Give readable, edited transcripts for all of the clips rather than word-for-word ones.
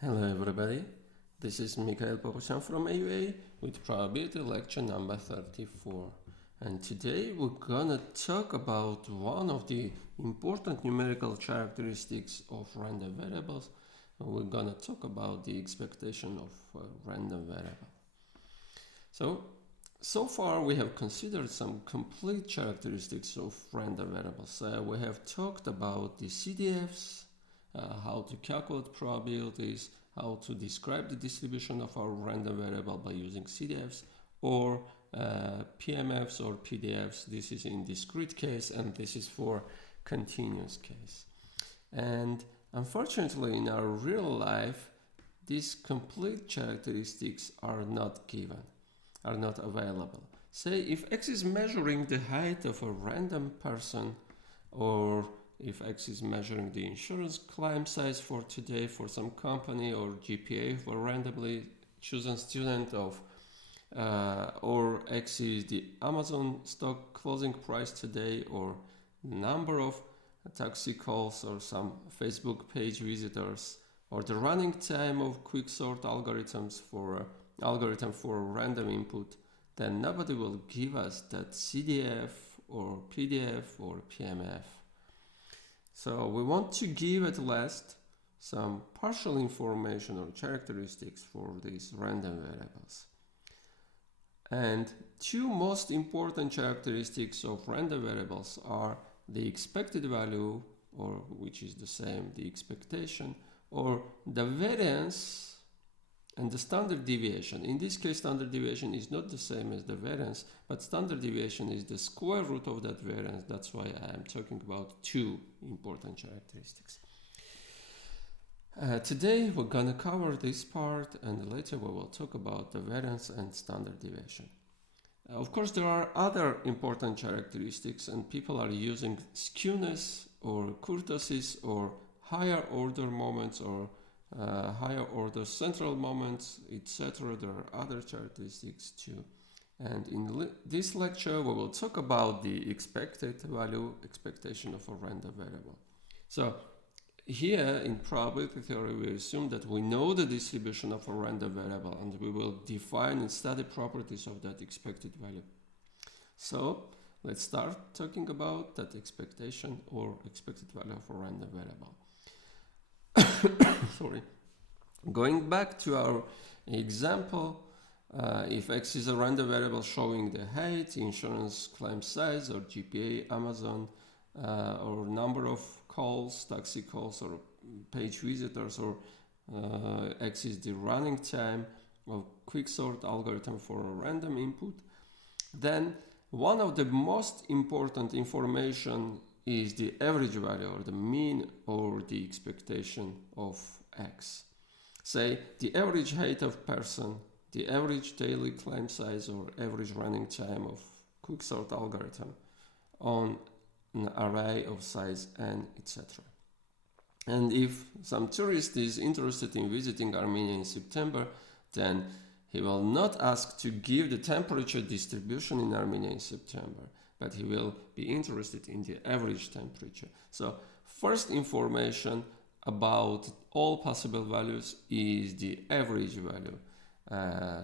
Hello everybody, this is Poisson from AUA with probability lecture number 34, and today we're gonna talk about one of the important numerical characteristics of random variables. We're gonna talk about the expectation of a random variable. So far we have considered some complete characteristics of random variables. We have talked about the CDFs, how to calculate probabilities, how to describe the distribution of our random variable by using CDFs or PMFs or PDFs. This is in discrete case and this is for continuous case. And unfortunately in our real life, these complete characteristics are not given, are not available. Say if X is measuring the height of a random person, or if X is measuring the insurance claim size for today for some company, or GPA for randomly chosen student of, or X is the Amazon stock closing price today, or number of taxi calls or some Facebook page visitors, or the running time of quicksort algorithms for algorithm for random input, then nobody will give us that CDF or PDF or PMF. So we want to give at last some partial information or characteristics for these random variables. And two most important characteristics of random variables are the expected value, or which is the same, the expectation, or the variance and the standard deviation. In this case, standard deviation is not the same as the variance, but standard deviation is the square root of that variance. That's why I am talking about two important characteristics. Today we're gonna cover this part, and later we will talk about the variance and standard deviation. Of course, there are other important characteristics, and people are using skewness or kurtosis or higher order moments or higher order central moments, etc. There are other characteristics too. And in this lecture, we will talk about the expected value, expectation of a random variable. So here in probability theory, we assume that we know the distribution of a random variable and we will define and study properties of that expected value. So let's start talking about that expectation or expected value of a random variable. Sorry. Going back to our example, if X is a random variable showing the height, insurance claim size, or GPA, Amazon, or number of calls, taxi calls, or page visitors, or X is the running time of quicksort algorithm for a random input, then one of the most important information is the average value or the mean or the expectation of X. Say the average height of person, the average daily claim size or average running time of quicksort algorithm on an array of size n, etc. And if some tourist is interested in visiting Armenia in September, then he will not ask to give the temperature distribution in Armenia in September, but he will be interested in the average temperature. So first information about all possible values is the average value.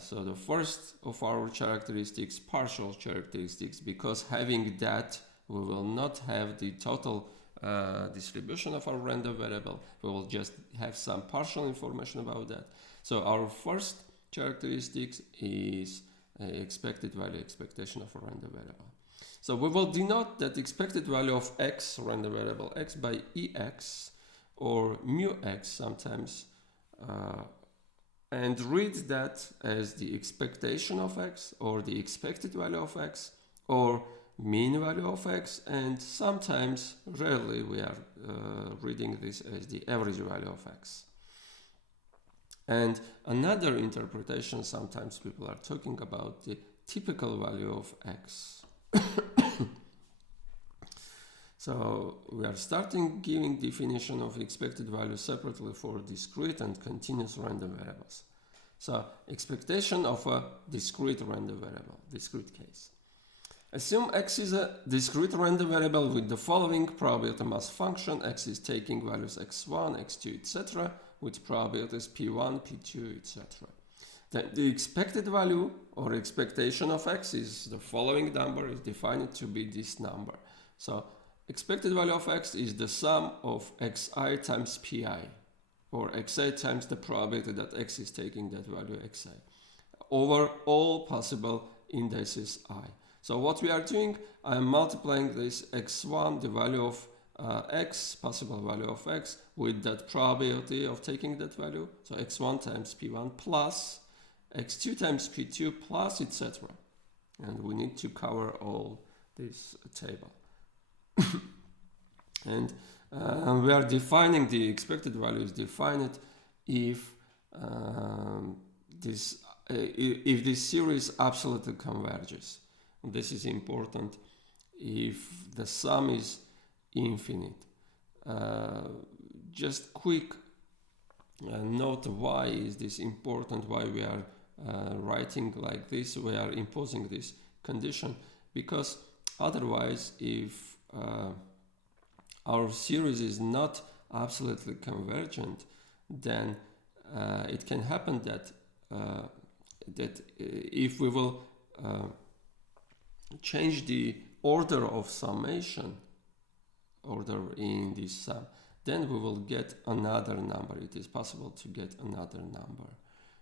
So the first of our characteristics, partial characteristics, because having that, we will not have the total distribution of our random variable. We will just have some partial information about that. So our first characteristic is expected value, expectation of a random variable. So we will denote that expected value of X, random variable X, by EX or mu X sometimes, and read that as the expectation of X or the expected value of X or mean value of X, and sometimes, rarely, we are reading this as the average value of X. And another interpretation, sometimes people are talking about the typical value of X. So we are starting giving definition of expected value separately for discrete and continuous random variables. So expectation of a discrete random variable, discrete case. Assume X is a discrete random variable with the following probability mass function. X is taking values x1, x2, etc. with probabilities P1, P2, etc. Then the expected value or expectation of x is the following number, is defined to be this number. So expected value of x is the sum of xi times pi, or xi times the probability that x is taking that value xi, over all possible indices I. So what we are doing, I am multiplying this x1, the value of x, possible value of x, with that probability of taking that value. So x1 times p1 plus x2 times p2 plus etc. And we need to cover all this table. And we are defining the expected value is defined if this series absolutely converges. This is important if the sum is infinite. Just quick note, why is this important, why we are writing like this, we are imposing this condition, because otherwise if our series is not absolutely convergent, then it can happen that if we will change the order of summation, order in this sum, then we will get another number. It is possible to get another number.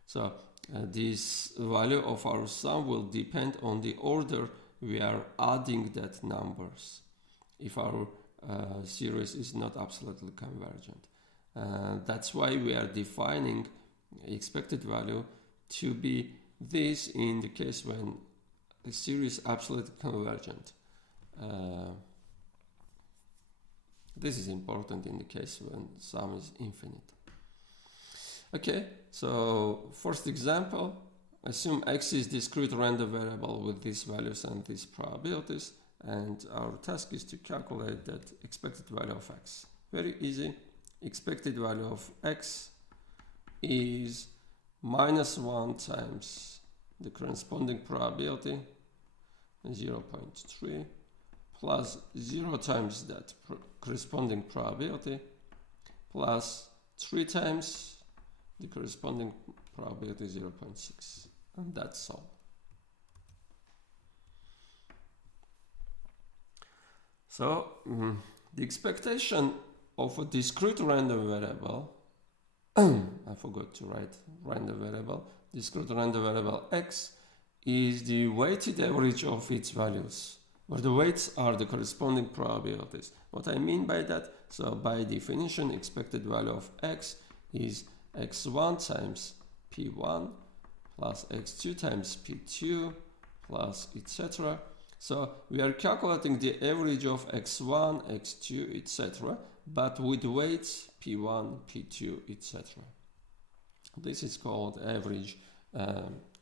So this value of our sum will depend on the order we are adding that numbers if our series is not absolutely convergent. That's why we are defining expected value to be this in the case when the series is absolutely convergent. This is important in the case when sum is infinite. Okay, so first example, assume x is discrete random variable with these values and these probabilities, and our task is to calculate that expected value of x. Very easy. Expected value of x is -1 times the corresponding probability, 0.3, plus 0 times that corresponding probability, plus 3 times the corresponding probability, 0.6, and that's all. So the expectation of a discrete random variable, I forgot to write random variable, discrete random variable x is the weighted average of its values, where the weights are the corresponding probabilities. What I mean by that, so by definition, expected value of x is x1 times p1 plus x2 times p2 plus etc. So we are calculating the average of x1, x2, etc., but with weights p1, p2, etc. This is called average,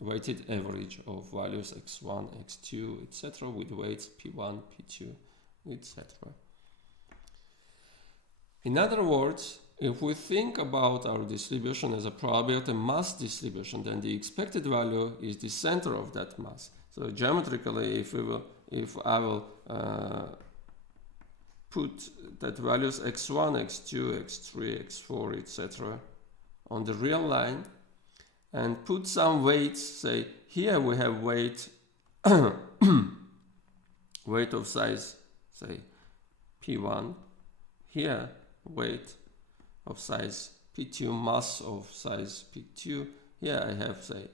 weighted average of values x1, x2, etc. with weights p1, p2, etc. In other words, if we think about our distribution as a probability mass distribution, then the expected value is the center of that mass. So geometrically, if I will put that values x1, x2, x3, x4, etc. on the real line and put some weights, say here we have weight weight of size, say p1, here weight of size p2, mass of size p2, here I have say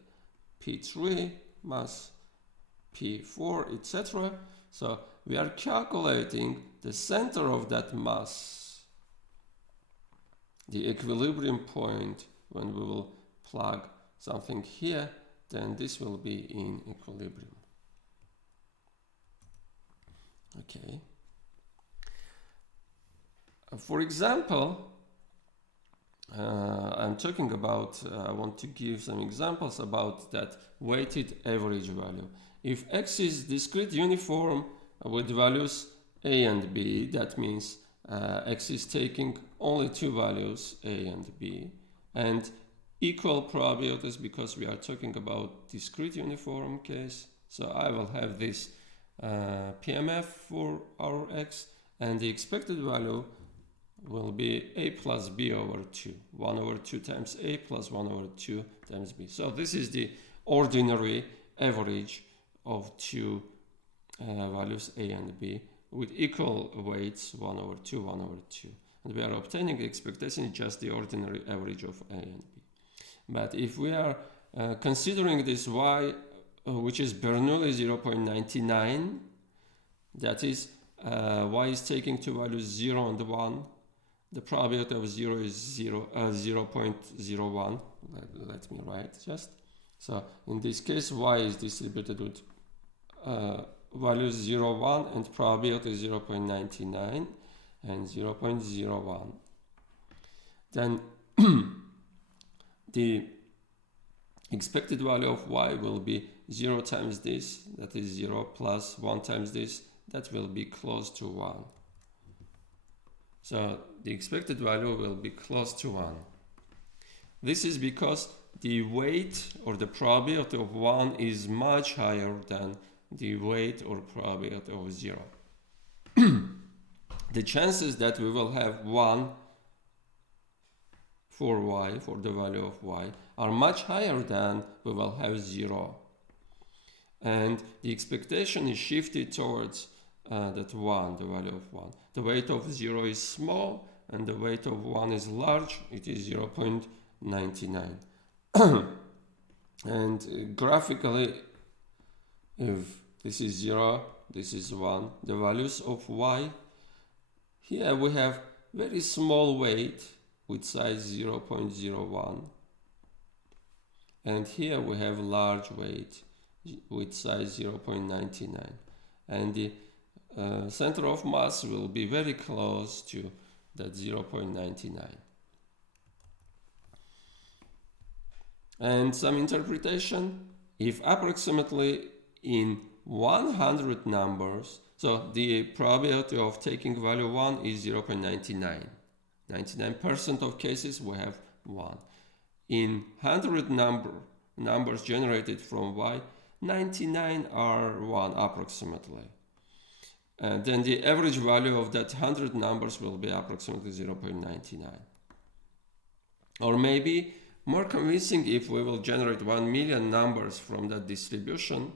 p3, mass p4, etc. So we are calculating the center of that mass, the equilibrium point. When we will plug something here, then this will be in equilibrium. Okay. For example, I'm talking about, I want to give some examples about that weighted average value. If x is discrete uniform with values a and b, that means x is taking only two values, a and b, and equal probabilities because we are talking about discrete uniform case. So I will have this PMF for our x, and the expected value will be a plus b over 2. 1 over 2 times a plus 1 over 2 times b. So this is the ordinary average of two values a and b with equal weights 1 over 2, 1 over 2. And we are obtaining the expectation just the ordinary average of a and b. But if we are considering this y, which is Bernoulli 0.99, that is, y is taking two values 0 and 1. The probability of 0 is 0.01. Let me write just. So in this case, y is distributed with values 0, 1 and probability 0.99 and 0.01. Then the expected value of y will be 0 times this, that is 0, plus 1 times this, that will be close to 1. So the expected value will be close to 1. This is because the weight or the probability of 1 is much higher than the weight or probability of 0. The chances that we will have 1 for y, for the value of y, are much higher than we will have 0. And the expectation is shifted towards that 1, the value of 1. The weight of 0 is small and the weight of 1 is large, it is 0.99. And graphically, if this is 0, this is 1, the values of y, here we have very small weight with size 0.01, and here we have large weight with size 0.99, and the center of mass will be very close to that 0.99. And some interpretation, if approximately in 100 numbers, so the probability of taking value 1 is 0.99. 99% of cases we have 1. In 100 numbers generated from y, 99 are 1 approximately. And then the average value of that 100 numbers will be approximately 0.99. Or maybe more convincing if we will generate 1 million numbers from that distribution,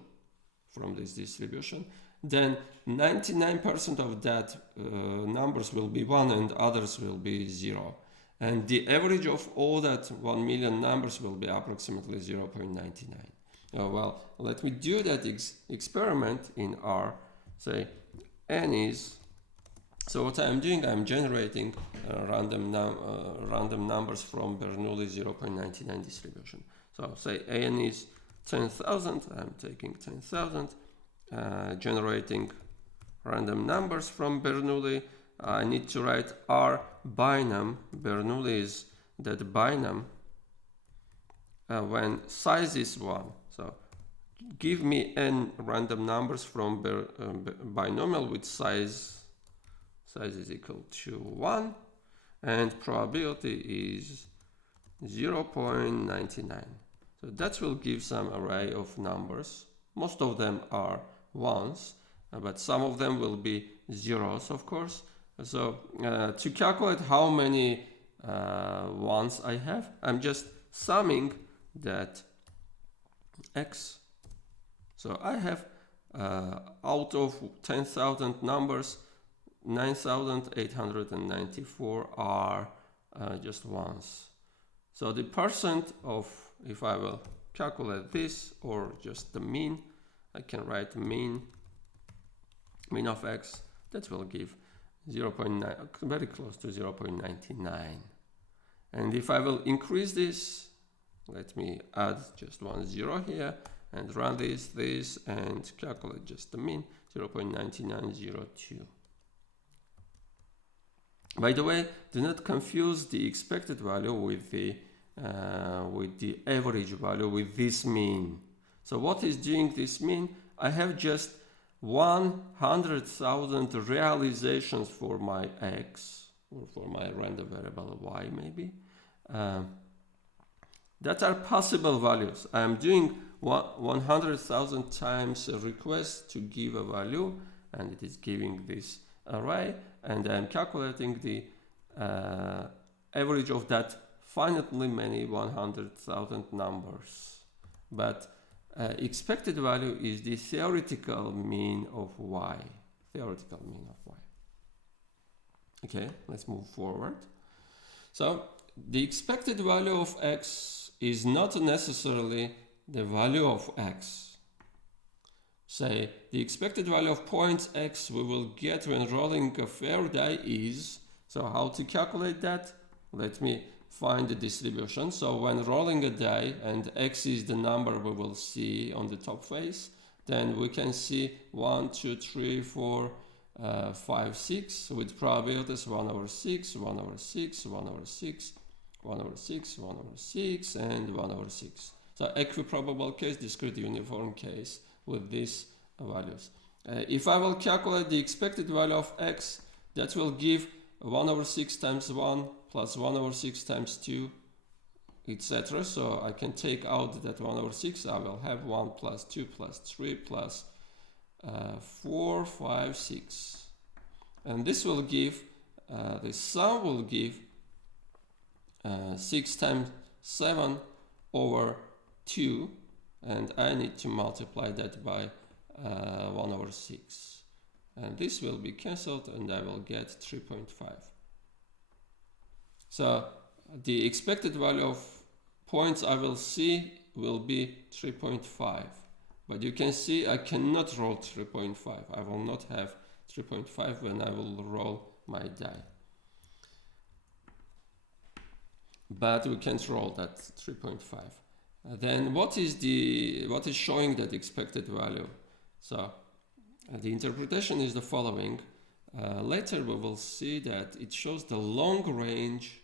from this distribution, then 99% of that numbers will be 1 and others will be 0. And the average of all that 1 million numbers will be approximately 0.99. Well, let me do that experiment in R. Say n is, so what I'm doing, I'm generating random numbers from Bernoulli 0.99 distribution. So say n is 10,000, I'm taking 10,000, generating random numbers from Bernoulli. I need to write R binom. Bernoulli is that binom when size is 1. So give me n random numbers from binomial with size is equal to 1 and probability is 0.99. So that will give some array of numbers. Most of them are 1s, but some of them will be 0s, of course. So to calculate how many 1s I have, I'm just summing that x. So I have out of 10,000 numbers, 9,894 are just 1s. So the percent of, if I will calculate this or just the mean, I can write mean of x, that will give 0.9, very close to 0.99. And if I will increase this, let me add just 1 0 here and run this and calculate just the mean, 0.9902. By the way, do not confuse the expected value with the average value with this mean. So what is doing this mean? I have just 100,000 realizations for my x, or for my random variable y maybe, that are possible values. I am doing 100,000 times a request to give a value, and it is giving this array, and I am calculating the average of that finitely many 100,000 numbers. But expected value is the theoretical mean of y. Theoretical mean of y. Okay, let's move forward. So the expected value of x is not necessarily the value of x. Say the expected value of points x we will get when rolling a fair die is, so how to calculate that? Let me find the distribution. So when rolling a die and x is the number we will see on the top face, then we can see 1, 2, 3, 4, 5, 6 with probabilities 1 over 6, 1 over 6, 1 over 6, 1 over 6, 1 over 6, and 1 over 6. So equiprobable case, discrete uniform case with these values. If I will calculate the expected value of x, that will give 1 over 6 times 1 plus 1 over 6 times 2, etc. So I can take out that 1 over 6. I will have 1 plus 2 plus 3 plus 4, 5, 6. And this will give, the sum will give 6 times 7 over 2. And I need to multiply that by 1 over 6. And this will be cancelled and I will get 3.5. So the expected value of points I will see will be 3.5. But you can see I cannot roll 3.5. I will not have 3.5 when I will roll my die. But we can't roll that 3.5. Then what is showing that expected value? So the interpretation is the following. Later we will see that it shows the long range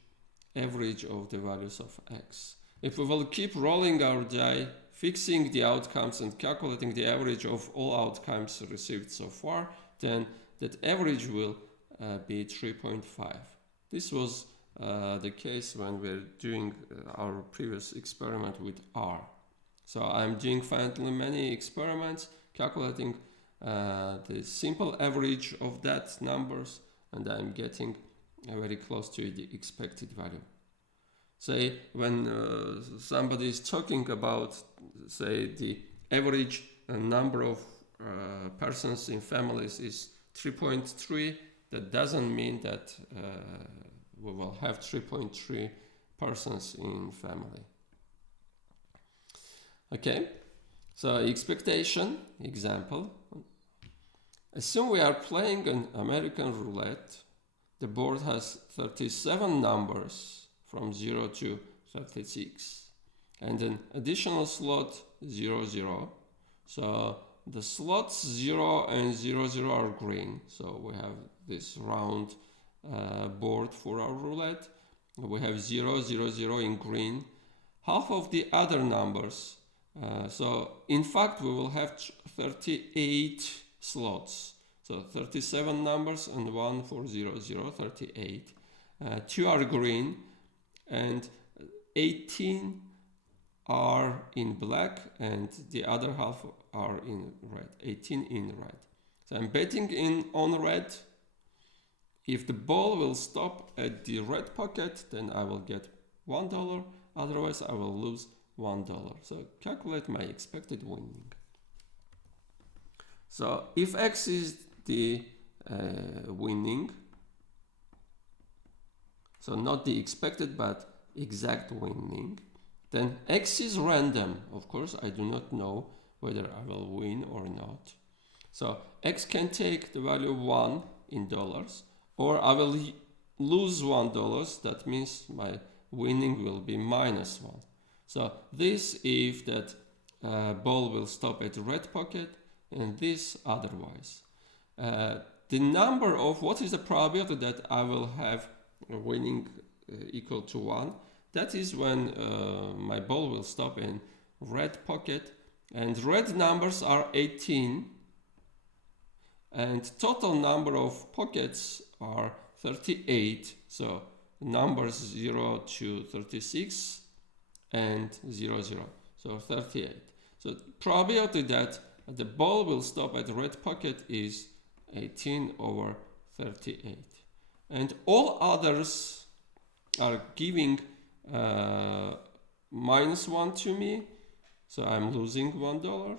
average of the values of x. If we will keep rolling our die, fixing the outcomes and calculating the average of all outcomes received so far, then that average will be 3.5. This was the case when we're doing our previous experiment with R. So I'm doing finitely many experiments, calculating the simple average of that numbers, and I'm getting very close to the expected value. Say when somebody is talking about, say, the average number of persons in families is 3.3, that doesn't mean that we will have 3.3 persons in family. Okay, so expectation example. Assume we are playing an American roulette. The board has 37 numbers from 0 to 36 and an additional slot 0, 0. So the slots 0 and 0, 0 are green. So we have this round board for our roulette. We have 0, 0, 0 in green. Half of the other numbers. So in fact we will have 38 slots. So 37 numbers and 1 for 0, 0, 38. 2 are green and 18 are in black and the other half are in red. 18 in red. So I'm betting on red. If the ball will stop at the red pocket, then I will get $1. Otherwise, I will lose $1. So calculate my expected winning. So if x is the winning, so not the expected but exact winning, then x is random. Of course, I do not know whether I will win or not. So x can take the value 1 in dollars, or I will lose $1. That means my winning will be minus 1. So this if that ball will stop at the red pocket, and this otherwise. The number of what is the probability that I will have a winning equal to 1, that is when my ball will stop in red pocket, and red numbers are 18 and total number of pockets are 38. So numbers 0 to 36 and 0, 0. So 38. So probability that the ball will stop at the red pocket is 18 over 38. and all others are giving -1 to me, so I'm losing $1.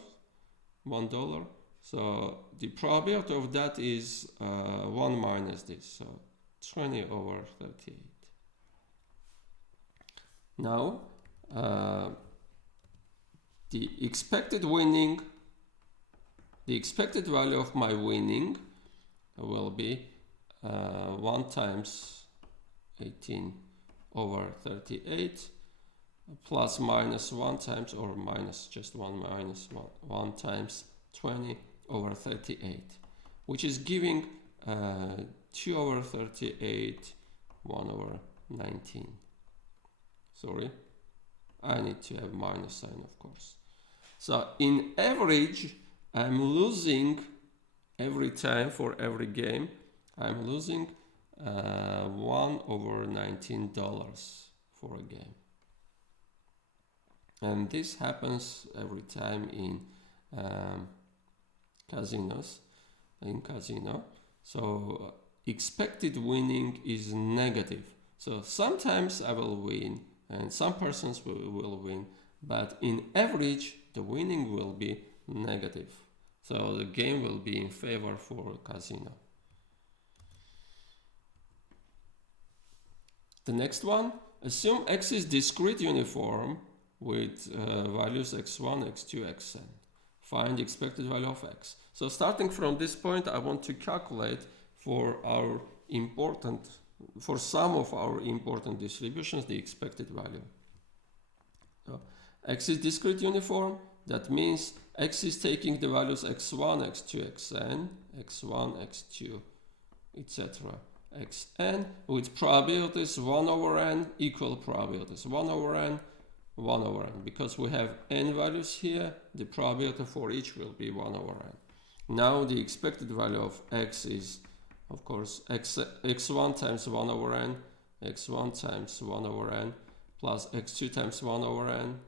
So the probability of that is 1 minus this, so 20/38. Now the expected value of my winning will be 1 times 18/38 plus -1 times, or minus just 1 minus 1 times 20/38, which is giving 2/38 1/19. Sorry, I need to have minus sign, of course. So in average, I'm losing every time for every game. I'm losing $1/19 for a game. And this happens every time in casinos, So expected winning is negative. So sometimes I will win and some persons will win, but in average the winning will be negative. So the game will be in favor for a casino. The next one, assume X is discrete uniform with values x1, x2, xn. Find the expected value of X. So starting from this point, I want to calculate for some of our important distributions the expected value. So X is discrete uniform. That means X is taking the values x1, x2, xn, x1, x2, etc. xn with probabilities 1/n, equal probabilities 1/n, 1/n. Because we have n values here, the probability for each will be 1/n. Now the expected value of X is, of course, x1 times 1/n, x1 times 1/n, plus x2 times 1/n,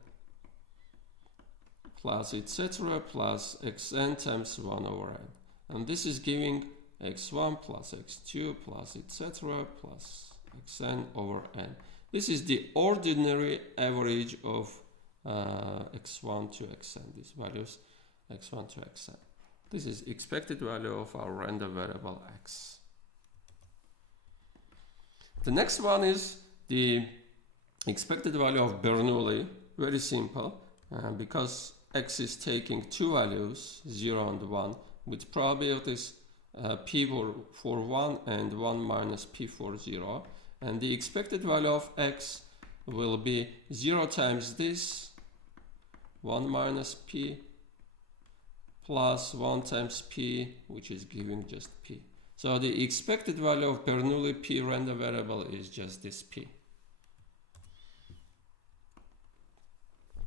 plus etc. plus xn times 1/n. And this is giving x1 plus x2 plus etc. plus xn/n. This is the ordinary average of x1 to xn, these values x1 to xn. This is expected value of our random variable X. The next one is the expected value of Bernoulli. Very simple, because X is taking two values, 0 and 1, with probabilities p for 1 and 1 minus p for 0. And the expected value of X will be 0 times this, 1 minus p, plus 1 times p, which is giving just p. So the expected value of Bernoulli p random variable is just this p.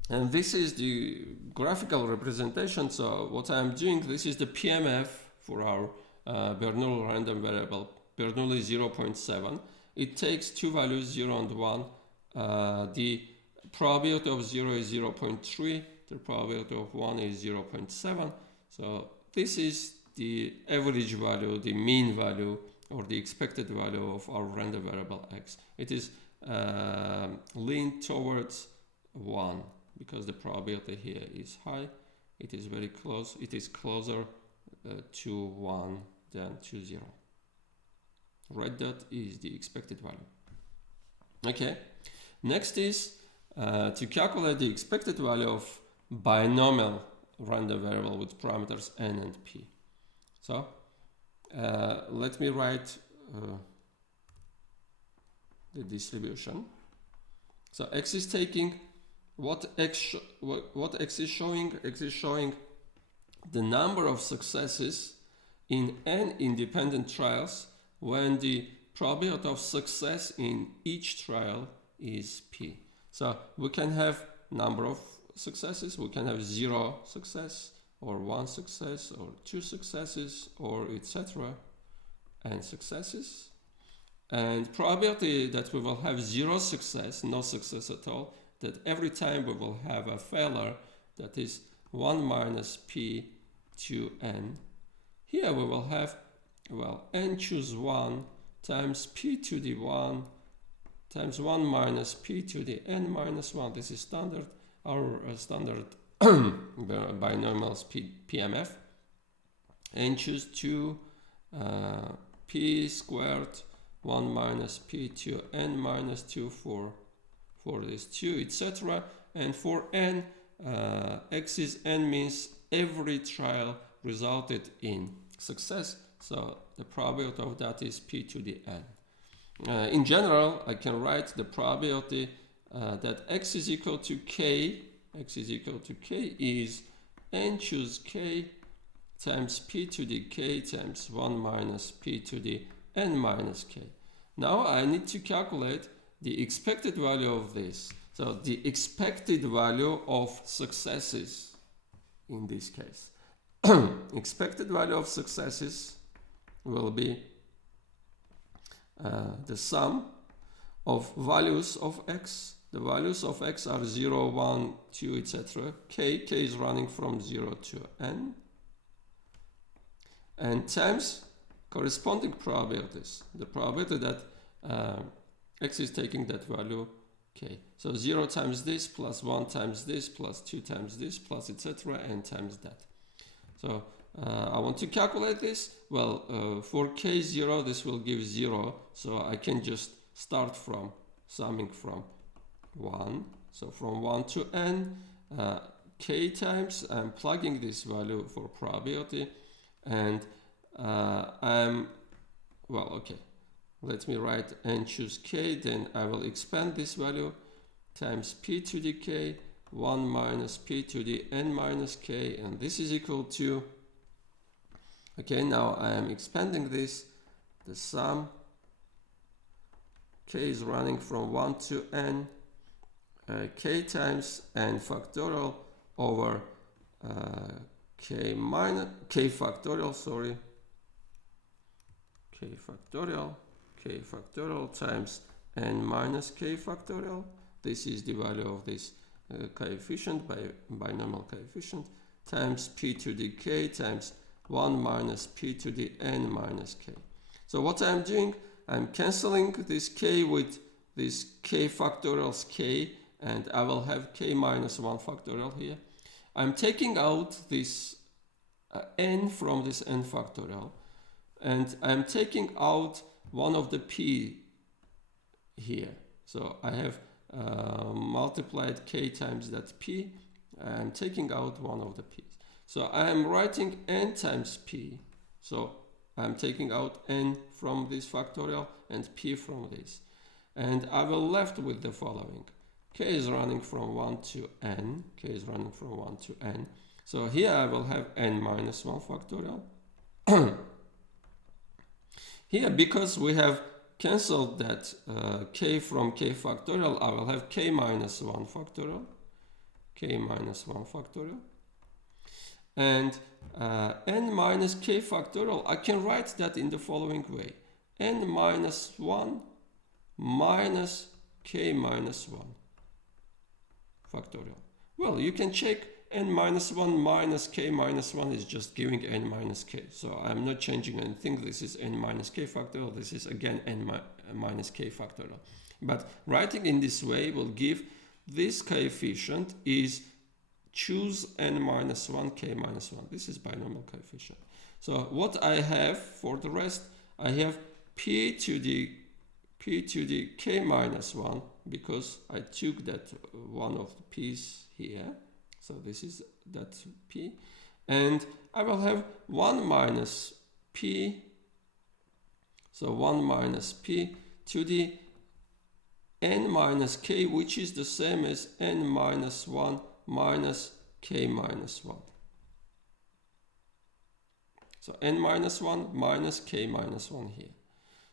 And this is the graphical representation. So what I'm doing, this is the PMF for our Bernoulli random variable, Bernoulli 0.7. It takes two values, 0 and 1. The probability of 0 is 0.3. The probability of 1 is 0.7. So this is the average value, the mean value, or the expected value of our random variable X. It is leaned towards 1 because the probability here is high. It is very close. It is closer to 1 than to 0. Red dot is the expected value. Okay. Next is to calculate the expected value of binomial random variable with parameters n and p. So let me write the distribution. So X is taking what X is showing. X is showing the number of successes in n independent trials when the probability of success in each trial is p. So we can have number of successes, we can have 0 success, or 1 success, or 2 successes, or etc. and successes. And probability that we will have 0 success, no success at all, that every time we will have a failure, that is 1 minus p to n. Here we will have, well, n choose 1 times p to the 1 times 1 minus p to the n minus 1. This is standard, our standard binomials PMF. And choose 2 p squared 1 minus p to n minus 2 for this 2, etc. And for n, x is n means every trial resulted in success. So the probability of that is p to the n. In general, I can write the probability that x is equal to k is n choose k times p to the k times 1 minus p to the n minus k. Now I need to calculate the expected value of this. So the expected value of successes in this case. Expected value of successes will be the sum of values of x. The values of x are 0, 1, 2, etc. K is running from 0 to n. And times corresponding probabilities. The probability that x is taking that value k. So 0 times this plus 1 times this plus 2 times this plus etc. n times that. So I want to calculate this. Well, for k0 this will give 0. So I can just start from summing from 1. So from 1 to n, k times, I'm plugging this value for probability. And let me write n choose k, then I will expand this value times p to the k, 1 minus p to the n minus k, and this is equal to, okay, now I am expanding this, the sum, k is running from 1 to n, k times n factorial over k factorial times n minus k factorial. This is the value of this coefficient, binomial coefficient, times p to the k times 1 minus p to the n minus k. So what I'm doing, I'm cancelling this k with this k factorials k, and I will have k minus 1 factorial here. I'm taking out this n from this n factorial, and I'm taking out one of the p here. So I have multiplied k times that p. I'm taking out one of the p's. So I am writing n times p. So I'm taking out n from this factorial and p from this. And I will left with the following. K is running from 1 to n. K is running from 1 to n. So here I will have n minus 1 factorial. Here, because we have cancelled that k from k factorial, I will have k minus 1 factorial. K minus 1 factorial. And n minus k factorial, I can write that in the following way. N minus 1 minus k minus 1 factorial. Well, you can check n minus 1 minus k minus 1 is just giving n minus k. So I'm not changing anything. This is n minus k factorial. This is again n minus k factorial. But writing in this way will give this coefficient is choose n minus 1 k minus 1. This is binomial coefficient. So what I have for the rest, I have p to the k minus 1, because I took that one of the p's here. So this is that p. And I will have 1 minus p. So 1 minus p to the n minus k, which is the same as n minus 1 minus k minus 1. So n minus 1 minus k minus 1 here.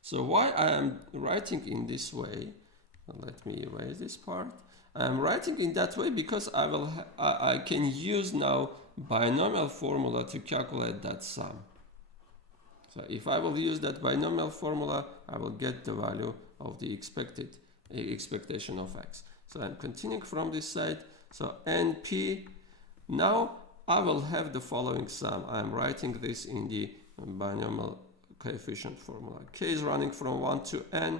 So why I am writing in this way, let me erase this part. I am writing in that way because I can use now binomial formula to calculate that sum. So if I will use that binomial formula, I will get the value of the expectation of x. So I'm continuing from this side. So np, now I will have the following sum. I'm writing this in the binomial coefficient formula. K is running from 1 to n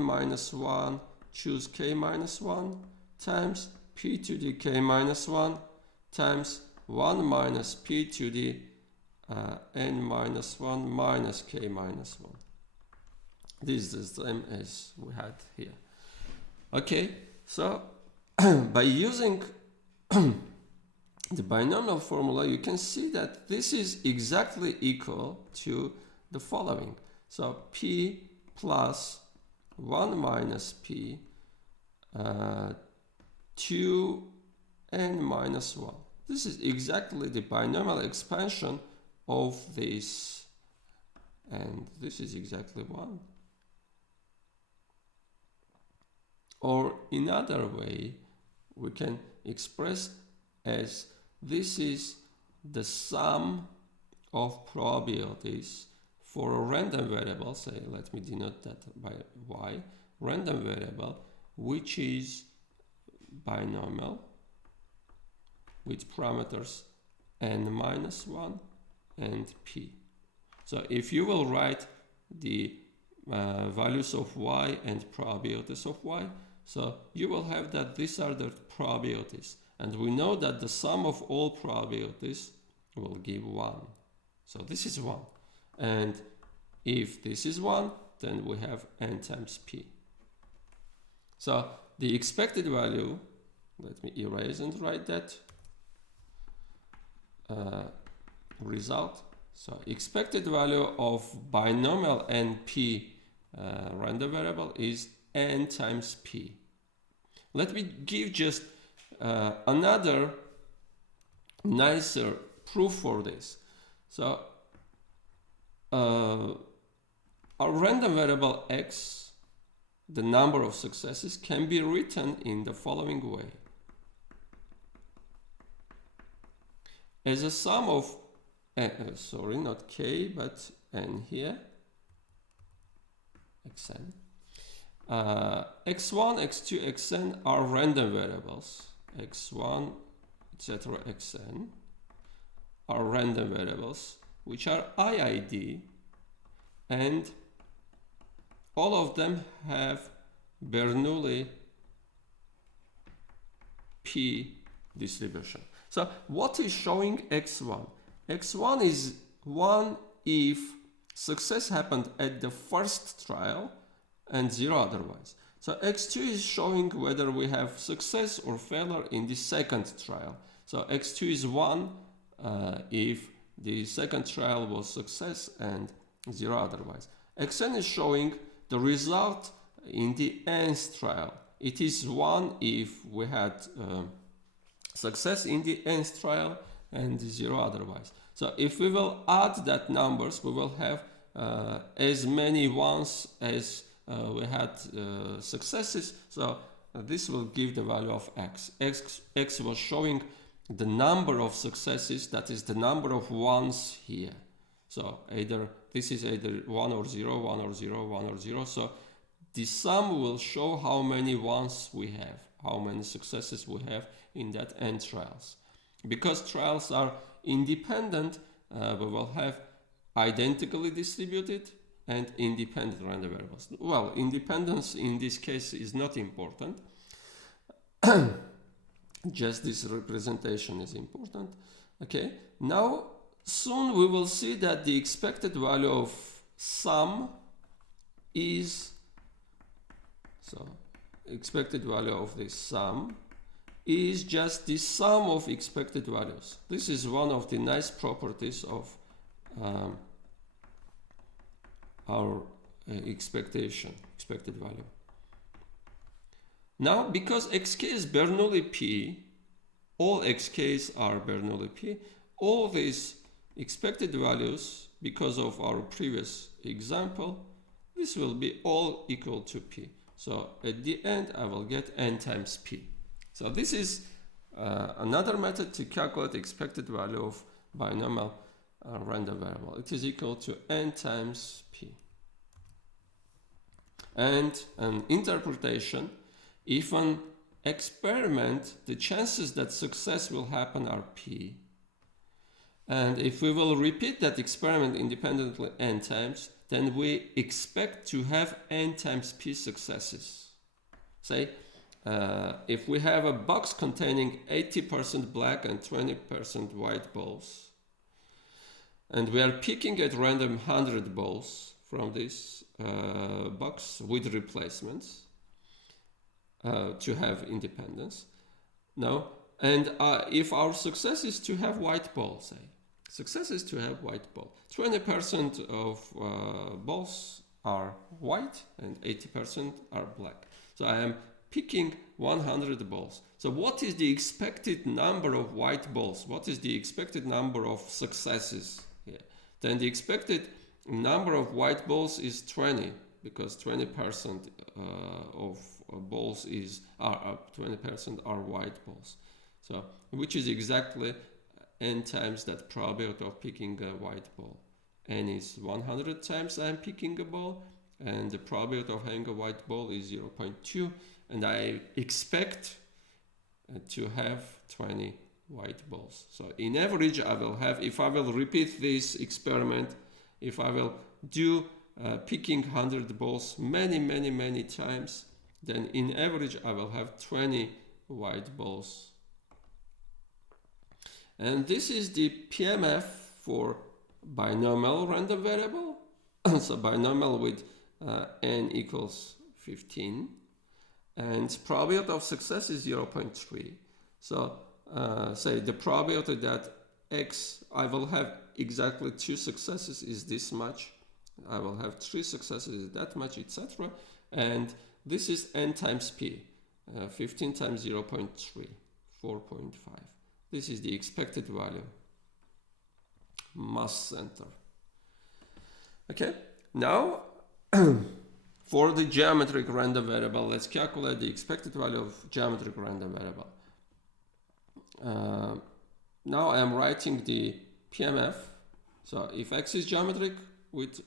minus 1, choose k minus 1, times p to the k minus 1, times 1 minus p to the n minus 1 minus k minus 1. This is the same as we had here. Okay, so by using the binomial formula, you can see that this is exactly equal to the following. So p plus 1 minus p 2n minus 1. This is exactly the binomial expansion of this, and this is exactly 1. Or in other way, we can express as this is the sum of probabilities for a random variable, say, let me denote that by y, random variable, which is binomial with parameters n minus 1 and p. So if you will write the values of y and probabilities of y, so you will have that these are the probabilities. And we know that the sum of all probabilities will give 1. So this is 1. And if this is 1, then we have n times p. So the expected value, let me erase and write that result. So expected value of binomial np random variable is n times p. Let me give just another nicer proof for this. So our random variable x, the number of successes, can be written in the following way. As a sum of, sorry, not k, but n here, xn. x1, x2, xn are random variables. x1, etc., xn are random variables which are IID, and all of them have Bernoulli P distribution. So what is showing x1? x1 is 1 if success happened at the first trial and 0 otherwise. So x2 is showing whether we have success or failure in the second trial. So x2 is 1 if the second trial was success and 0 otherwise. xn is showing the result in the nth trial. It is 1 if we had success in the nth trial and 0 otherwise. So if we will add that numbers, we will have as many ones as we had successes. So this will give the value of x. X was showing the number of successes, that is the number of ones here. So either this is either 1 or 0, 1 or 0, 1 or 0. So the sum will show how many ones we have, how many successes we have in that n trials. Because trials are independent, we will have identically distributed and independent random variables. Well, independence in this case is not important. Just this representation is important. Okay, now soon we will see that the expected value of sum is, so expected value of this sum is just the sum of expected values. This is one of the nice properties of our expected value. Now, because xk is Bernoulli P, all xk's are Bernoulli P, all these expected values, because of our previous example, this will be all equal to P. So at the end, I will get n times P. So this is another method to calculate expected value of binomial random variable. It is equal to n times P. And an interpretation, if an experiment, the chances that success will happen are P. And if we will repeat that experiment independently n times, then we expect to have n times p successes. Say, if we have a box containing 80% black and 20% white balls, and we are picking at random 100 balls from this box with replacements to have independence. Now, and if our success is to have white ball, say, success is to have white ball. 20% of balls are white and 80% are black. So I am picking 100 balls. So what is the expected number of white balls? What is the expected number of successes here? Then the expected number of white balls is 20, because 20% of balls are 20% are white balls. So which is exactly n times that probability of picking a white ball. N is 100 times I'm picking a ball, and the probability of having a white ball is 0.2, and I expect to have 20 white balls. So in average I will have, if I will repeat this experiment, if I will do picking 100 balls many times, then in average I will have 20 white balls. And this is the PMF for binomial random variable. So binomial with n equals 15, and probability of success is 0.3. So say the probability that x, I will have exactly 2 successes is this much, I will have 3 successes is that much, etc. And this is n times p, 15 times 0.3, 4.5. This is the expected value, mass center. Okay, now for the geometric random variable, let's calculate the expected value of geometric random variable. Now I am writing the PMF. So if x is geometric with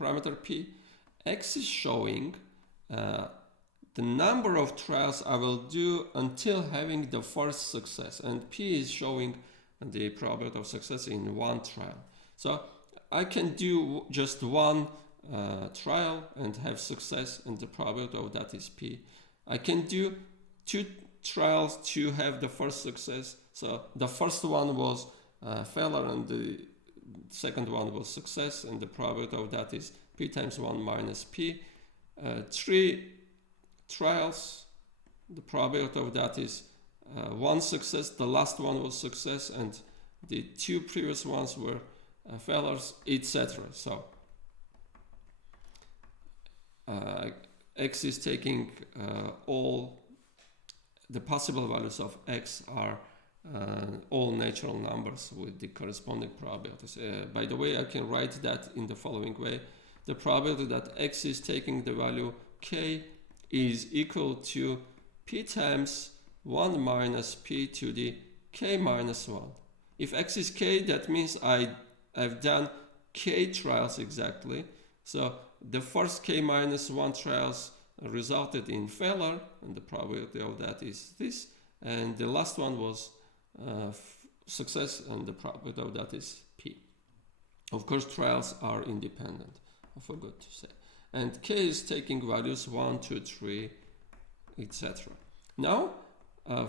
parameter p, x is showing the number of trials I will do until having the first success, and p is showing the probability of success in one trial. So I can do just one trial and have success, and the probability of that is p. I can do 2 trials to have the first success. So the first one was failure and the second one was success, and the probability of that is p times 1 minus p. 3 trials, the probability of that is 1 success, the last one was success, and the 2 previous ones were failures, etc. So x is taking all the possible values of x are all natural numbers with the corresponding probabilities. By the way, I can write that in the following way. The probability that x is taking the value k is equal to p times 1 minus p to the k minus 1. If x is k, that means I've done k trials exactly. So the first k minus 1 trials resulted in failure, and the probability of that is this. And the last one was success, and the probability of that is p. Of course, trials are independent, I forgot to say. And k is taking values 1, 2, 3, etc. Now,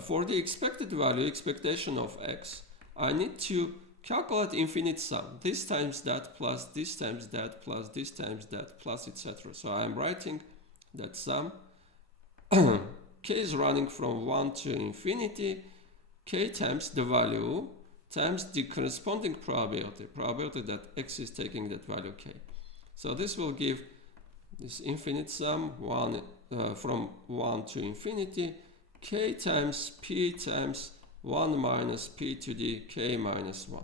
for the expected value, expectation of x, I need to calculate infinite sum. This times that plus this times that plus this times that plus etc. So I'm writing that sum. K is running from 1 to infinity. K times the value times the corresponding probability that x is taking that value k. So this will give this infinite sum from 1 to infinity, k times p times 1 minus p to the k minus 1.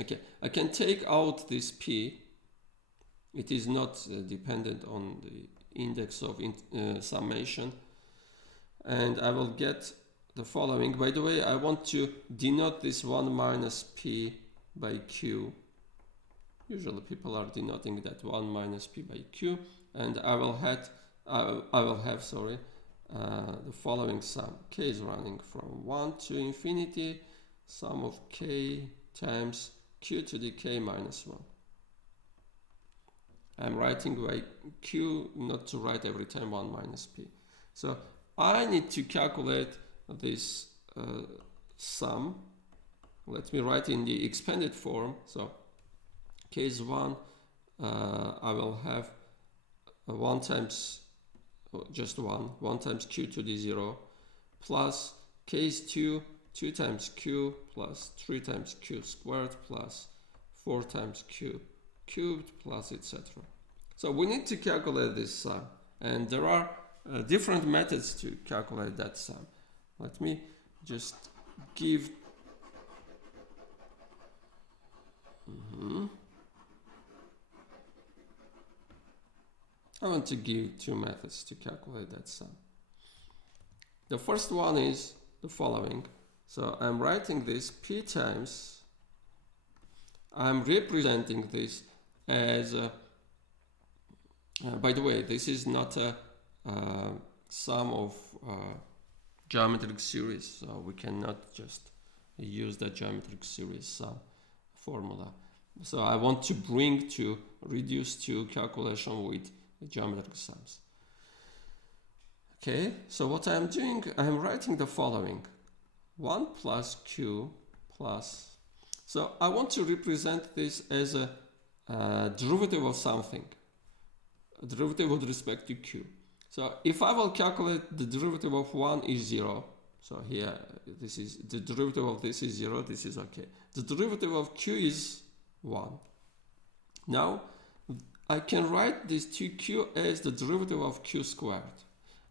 Okay, I can take out this p. It is not dependent on the index of summation, and I will get the following. By the way, I want to denote this 1 minus p by q. Usually people are denoting that 1 minus p by q, and I will have the following sum. K is running from 1 to infinity, sum of k times q to the k minus 1. I'm writing by q not to write every time 1 minus p. So I need to calculate this sum. Let me write in the expanded form. So case 1, I will have 1 times, just 1 times q to the 0, plus case 2, 2 times q plus 3 times q squared plus 4 times q cubed plus etc. So we need to calculate this sum, and there are different methods to calculate that sum. Let me just give I want to give 2 methods to calculate that sum. The first one is the following. So I'm writing this p times, I'm representing this as a, by the way, this is not a sum of geometric series, so we cannot just use the geometric series sum formula. So I want to reduce to calculation with geometric sums. Okay, so what I'm doing, I'm writing the following. 1 plus q plus, so I want to represent this as a derivative of something, a derivative with respect to q. So if I will calculate the derivative of 1 is 0, so here this is the derivative of this is 0, this is okay. The derivative of q is 1. Now I can write this 2q as the derivative of q squared.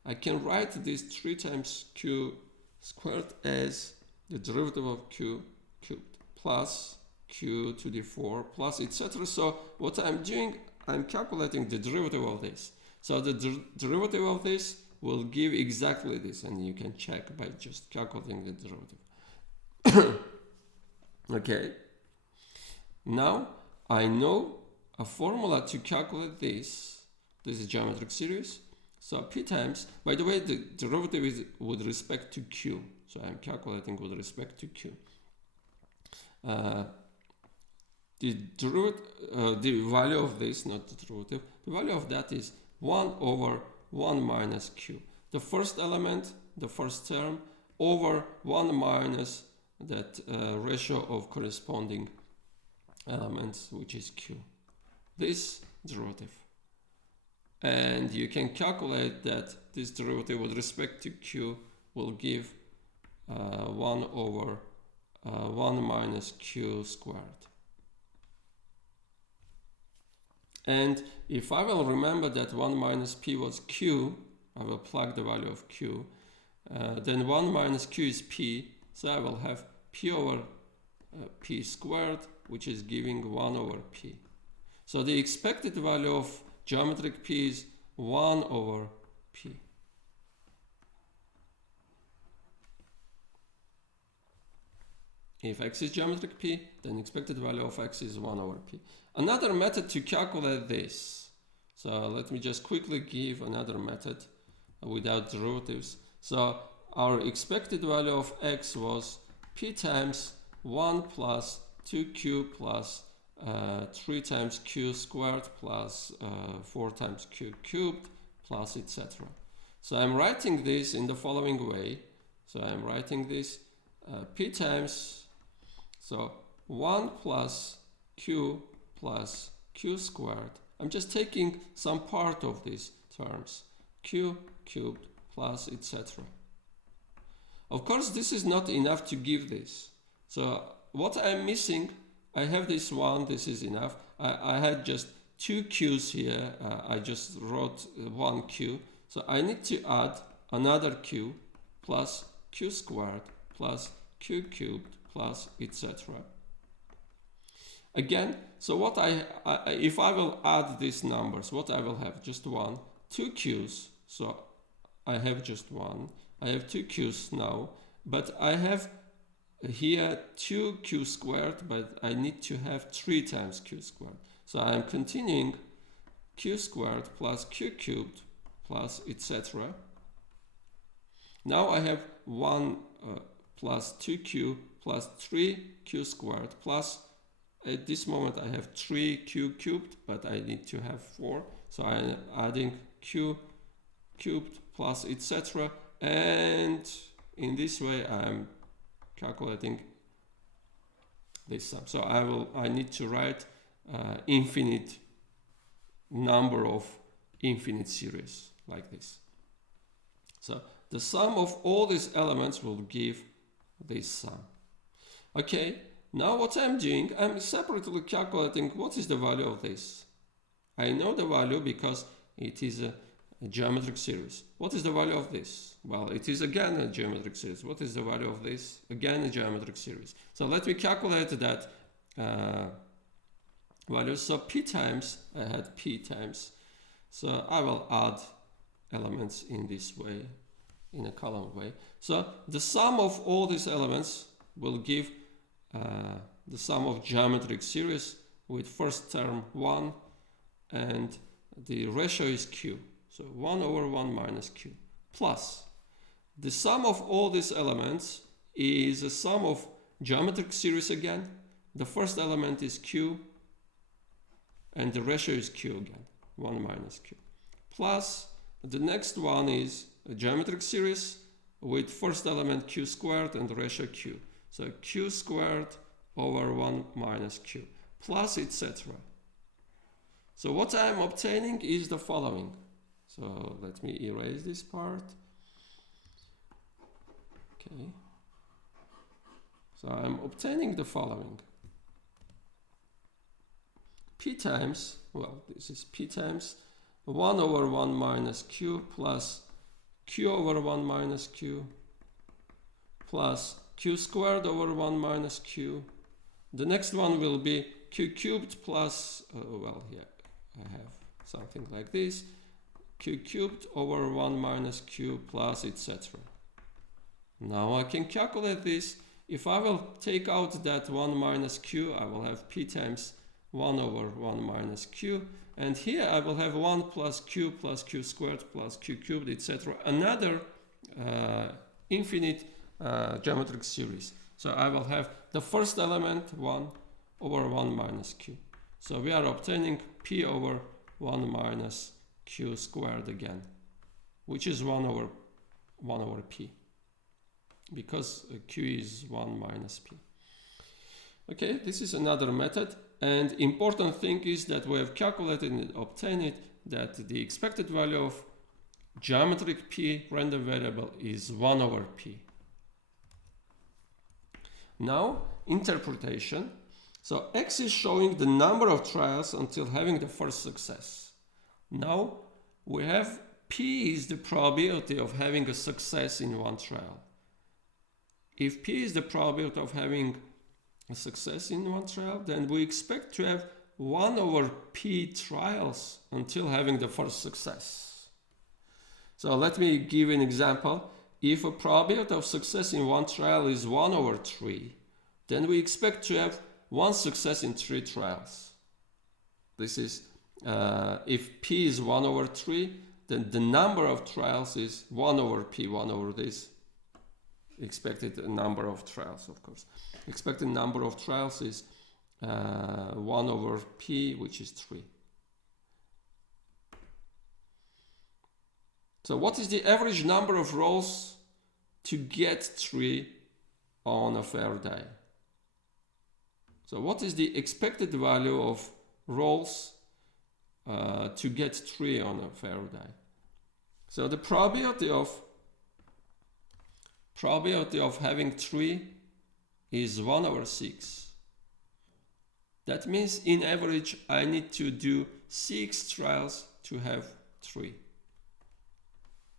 I can write this 3 times q squared as the derivative of q cubed plus q to the 4 plus etc. So what I'm doing, I'm calculating the derivative of this. So the derivative of this will give exactly this, and you can check by just calculating the derivative. Okay. Now I know a formula to calculate this. This is geometric series. So p times, by the way, the derivative is with respect to q. So I'm calculating with respect to q. The value of this, not the derivative, the value of that is 1 over 1 minus q. The first element, the first term, over 1 minus that ratio of corresponding elements, which is q. This derivative. And you can calculate that this derivative with respect to q will give 1 over 1 minus q squared. And if I will remember that 1 minus p was q, I will plug the value of q, then 1 minus q is p, so I will have p over p squared, which is giving 1 over p. So the expected value of geometric p is 1 over p. If x is geometric p, then expected value of x is 1 over p. Another method to calculate this. So let me just quickly give another method without derivatives. So our expected value of x was p times 1 plus 2q plus 3 times q squared plus 4 times q cubed plus etc. So I'm writing this in the following way. So I'm writing this p times, so 1 plus q squared. I'm just taking some part of these terms, q cubed plus etc. Of course, this is not enough to give this. So what I'm missing, I have this one, this is enough. I had just 2 q's here. I just wrote 1 q. So I need to add another q plus q squared plus q cubed plus etc. Again, so what if I will add these numbers, what I will have? Just 1, 2 q's. So I have just 1. I have 2 q's now, but I have here 2q squared, but I need to have 3 times q squared. So I'm continuing q squared plus q cubed plus etc. Now I have 1 plus 2q plus 3q squared plus, at this moment I have 3q cubed, but I need to have 4. So I'm adding q cubed plus etc. And in this way I'm calculating this sum. So I need to write infinite number of infinite series like this. So the sum of all these elements will give this sum. Okay, now what I'm doing, I'm separately calculating what is the value of this. I know the value because it is a geometric series. What is the value of this? Well, it is again a geometric series. What is the value of this? Again a geometric series. So let me calculate that value. So p times, I had p times. So I will add elements in this way, in a column way. So the sum of all these elements will give the sum of geometric series with first term 1 and the ratio is q. So 1 over 1 minus q plus the sum of all these elements is a sum of geometric series again. The first element is q and the ratio is q again, 1 minus q. Plus the next one is a geometric series with first element q squared and the ratio q. So q squared over 1 minus q plus etc. So what I am obtaining is the following. So let me erase this part. Okay. So I'm obtaining the following. P times, well, this is P times 1 over 1 minus q plus q over 1 minus q plus q squared over 1 minus q. The next one will be q cubed plus, well, here I have something like this, q cubed over 1 minus q plus etc. Now I can calculate this. If I will take out that 1 minus q, I will have p times 1 over 1 minus q, and here I will have 1 plus q squared plus q cubed etc. Another infinite geometric series. So I will have the first element 1 over 1 minus q. So we are obtaining p over 1 minus q squared again, which is 1 over p, because q is 1 minus p. Okay, this is another method, and important thing is that we have calculated and obtained it that the expected value of geometric p random variable is 1 over p. Now, interpretation. So x is showing the number of trials until having the first success. Now, we have p is the probability of having a success in one trial. If p is the probability of having a success in one trial, then we expect to have 1 over p trials until having the first success. So let me give an example. If a probability of success in one trial is 1 over 3, then we expect to have 1 success in 3 trials. This is, if p is 1 over 3, then the number of trials is 1 over p, 1 over this expected number of trials, of course. Expected number of trials is 1 over p, which is 3. So what is the average number of rolls to get 3 on a fair day? So what is the expected value of rolls to get 3 on a fair day? So the probability of having 3 is 1 over 6. That means in average I need to do 6 trials to have 3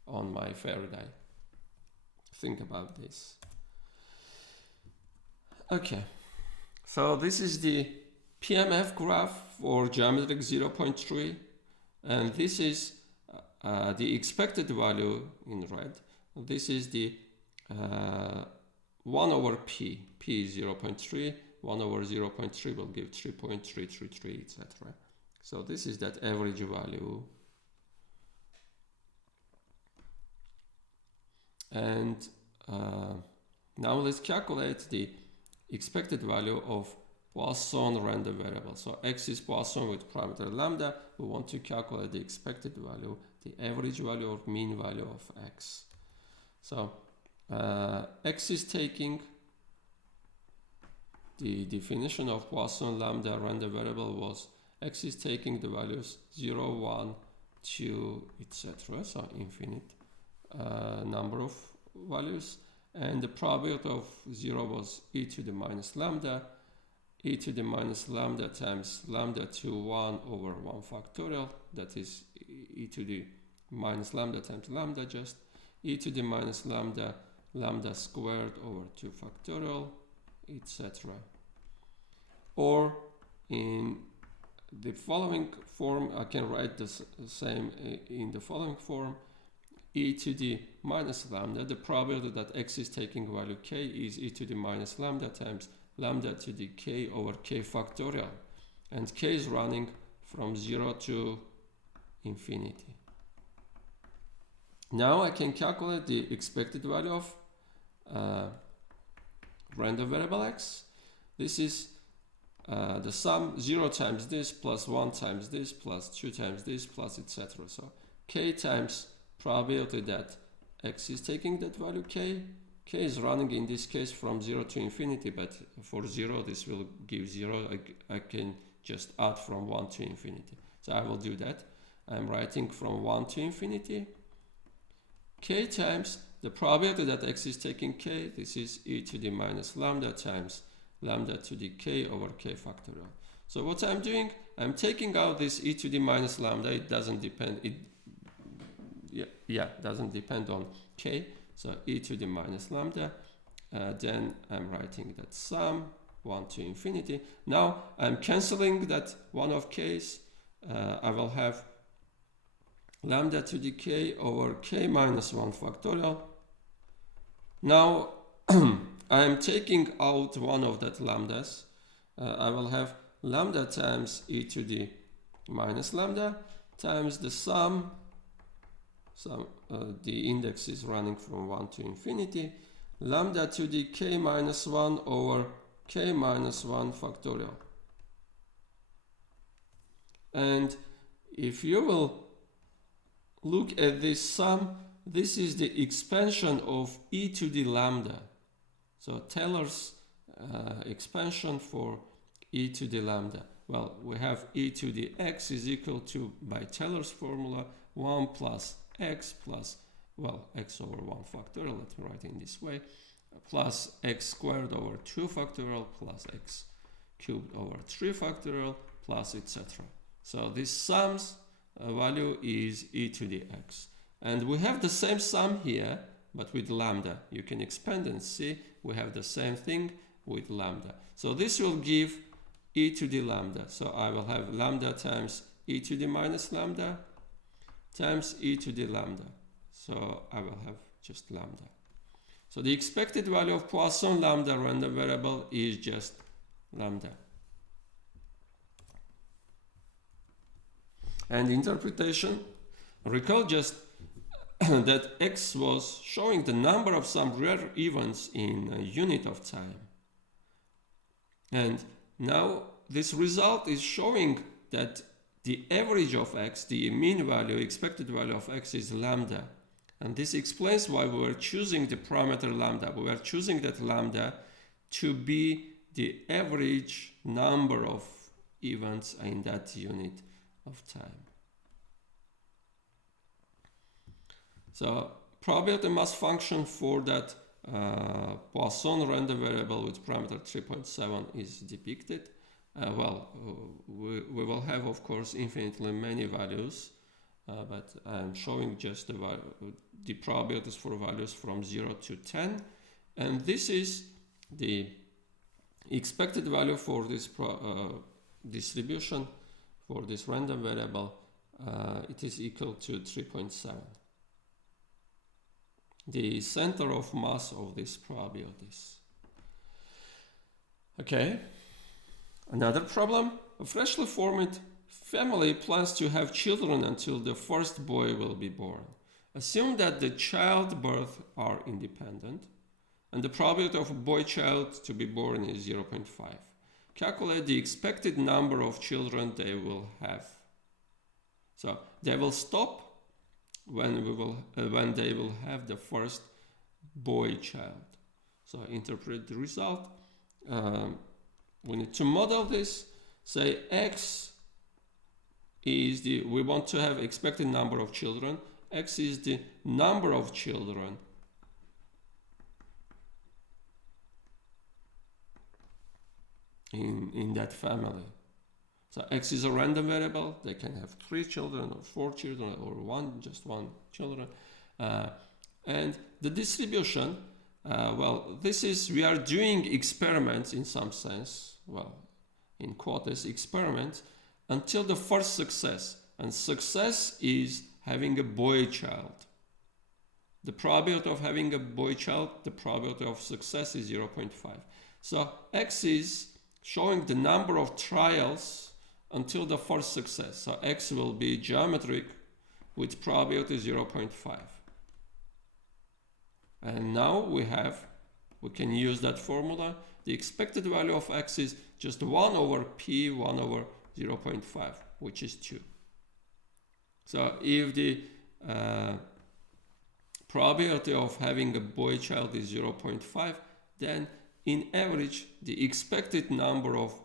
on my fair day. Think about this. Okay, so this is the PMF graph for geometric 0.3, and this is the expected value in red. This is the 1 over p. P is 0.3. 1 over 0.3 will give 3.333, etc. So this is that average value. And now let's calculate the expected value of Poisson random variable. So x is Poisson with parameter lambda. We want to calculate the expected value, the average value or mean value of x. So x is taking the definition of Poisson lambda random variable was x is taking the values 0, 1, 2, etc. So infinite number of values. And the probability of 0 was e to the minus lambda. E to the minus lambda times lambda to 1 over 1 factorial. That is e to the minus lambda times lambda just. E to the minus lambda, lambda squared over 2 factorial, etc. Or in the following form, I can write the same in the following form. E to the minus lambda, the probability that x is taking value k is e to the minus lambda times lambda to the k over k factorial. And k is running from 0 to infinity. Now I can calculate the expected value of random variable x. This is the sum 0 times this plus 1 times this plus 2 times this plus etc. So k times probability that x is taking that value k. K is running in this case from 0 to infinity, but for 0 this will give 0. I can just add from 1 to infinity. So I will do that. I'm writing from 1 to infinity. K times the probability that x is taking k, this is e to the minus lambda times lambda to the k over k factorial. So what I'm doing, I'm taking out this e to the minus lambda. It doesn't depend, doesn't depend on k. So e to the minus lambda. Then I'm writing that sum 1 to infinity. Now I'm cancelling that one of k's. I will have lambda to the k over k minus 1 factorial. Now I'm taking out one of that lambdas. I will have lambda times e to the minus lambda times the sum. The index is running from 1 to infinity. Lambda to the k minus 1 over k minus 1 factorial. And if you will look at this sum, this is the expansion of e to the lambda. So Taylor's expansion for e to the lambda. Well, we have e to the x is equal to, by Taylor's formula, 1 plus x plus, well, x over 1 factorial, let me write it in this way, plus x squared over 2 factorial plus x cubed over 3 factorial plus etc. So this sum's value is e to the x. And we have the same sum here, but with lambda. You can expand and see we have the same thing with lambda. So this will give e to the lambda. So I will have lambda times e to the minus lambda times e to the lambda. So I will have just lambda. So the expected value of Poisson lambda random variable is just lambda. And interpretation, recall just that x was showing the number of some rare events in a unit of time. And now this result is showing that the average of x, the mean value, expected value of x is lambda. And this explains why we were choosing the parameter lambda. We were choosing that lambda to be the average number of events in that unit of time. So probability mass function for that Poisson random variable with parameter 3.7 is depicted. We will have, of course, infinitely many values, but I'm showing just the probabilities for values from 0 to 10. And this is the expected value for this distribution for this random variable. It is equal to 3.7. The center of mass of these probabilities. Okay. Another problem, a freshly formed family plans to have children until the first boy will be born. Assume that the childbirth are independent and the probability of a boy child to be born is 0.5. Calculate the expected number of children they will have. So they will stop when they will have the first boy child. So interpret the result. We need to model this. Say X is we want to have expected number of children. X is the number of children in that family. So X is a random variable. They can have 3 children or 4 children or just one children. And the distribution, we are doing experiments in some sense, in quotes, experiments, until the first success. And success is having a boy child. The probability of having a boy child, the probability of success is 0.5. So X is showing the number of trials until the first success. So X will be geometric with probability 0.5. And now we can use that formula. The expected value of X is just 1 over P, 1 over 0.5, which is 2. So if the probability of having a boy child is 0.5, then in average, the expected number of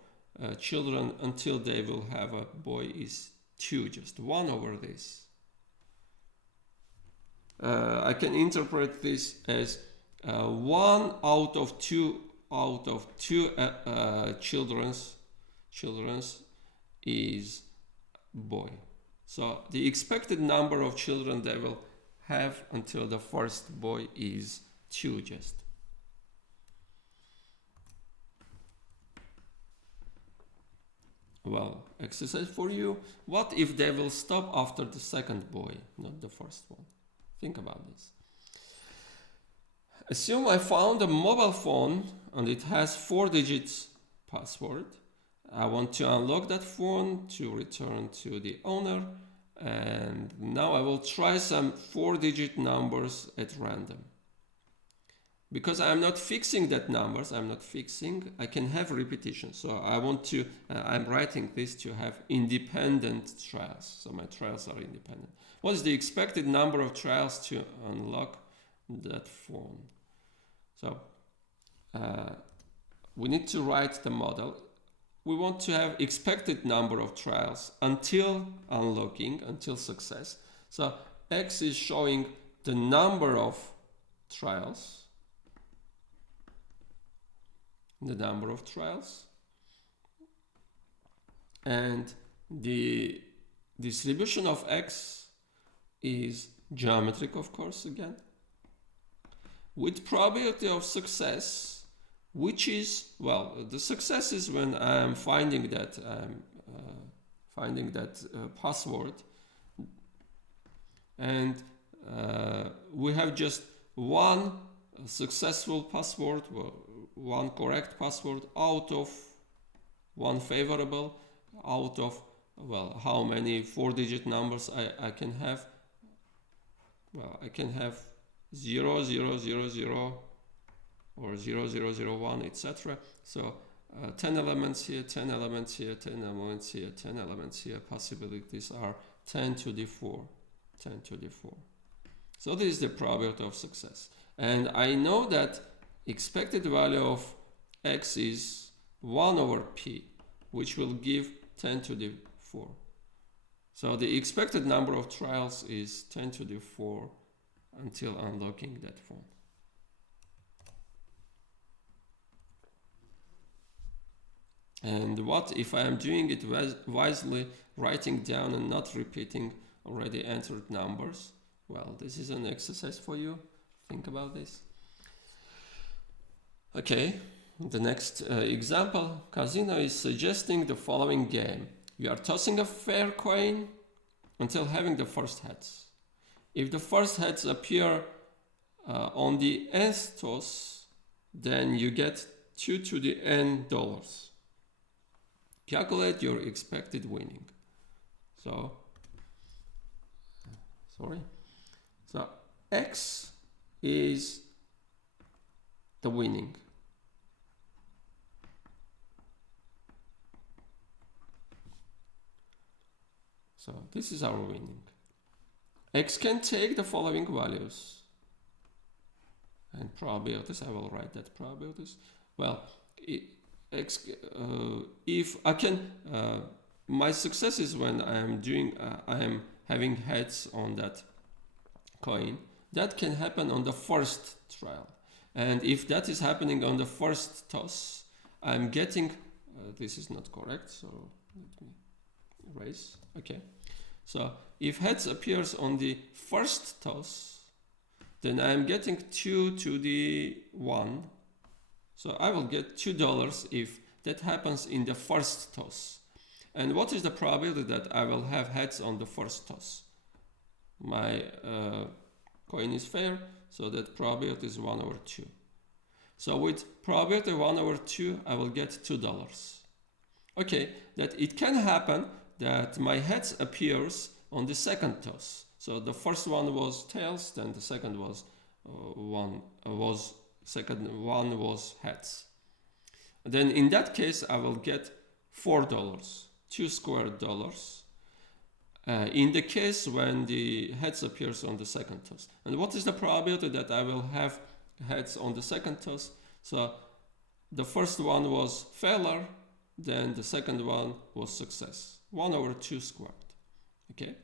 children until they will have a boy is 2, just 1 over this. I can interpret this as 1 out of 2 children's is boy. So the expected number of children they will have until the first boy is 2 just. Well, exercise for you. What if they will stop after the second boy, not the first one? Think about this. Assume I found a mobile phone and it has 4 digits password. I want to unlock that phone to return to the owner. And now I will try some 4-digit numbers at random. Because I'm not fixing that numbers, I can have repetition. So I'm writing this to have independent trials. So my trials are independent. What is the expected number of trials to unlock that phone? So we need to write the model. We want to have expected number of trials until unlocking, until success. So X is showing the number of trials. And the distribution of X is geometric, of course, again, with probability of success, which is, the success is when I'm finding that password, and we have just one successful password, one correct password out of one favorable, out of, how many 4-digit numbers I can have. I can have 0, 0, 0, 0, or 0, 0, 0, 1, etc. So 10 elements here, 10 elements here, 10 elements here, 10 elements here. Possibilities are 10 to the 4, 10 to the 4. So this is the probability of success. And I know that expected value of X is 1 over P, which will give 10 to the 4. So the expected number of trials is 10 to the 4 until unlocking that phone. And what if I am doing it wisely, writing down and not repeating already entered numbers? Well, this is an exercise for you. Think about this. Okay, the next example, Casino is suggesting the following game. You are tossing a fair coin until having the first heads. If the first heads appear on the nth toss, then you get 2 to the n dollars. Calculate your expected winning. So X is the winning. So this is our winning. X can take the following values. And probabilities, I will write that probabilities. Well, if I can, my success is when I am having heads on that coin. That can happen on the first trial. And if that is happening on the first toss, I'm getting, this is not correct, so let me erase. Okay. So if heads appears on the first toss, then I'm getting 2 to the 1. So I will get $2 if that happens in the first toss. And what is the probability that I will have heads on the first toss? My coin is fair, so that probability is 1 over 2. So with probability 1 over 2, I will get $2. Okay, that it can happen that my heads appears on the second toss. So the first one was tails, then the second was second one was heads. Then in that case, I will get $4, $2 squared dollars. In the case when the heads appears on the second toss. And what is the probability that I will have heads on the second toss? So the first one was failure, then the second one was success. 1 over 2 squared. Okay.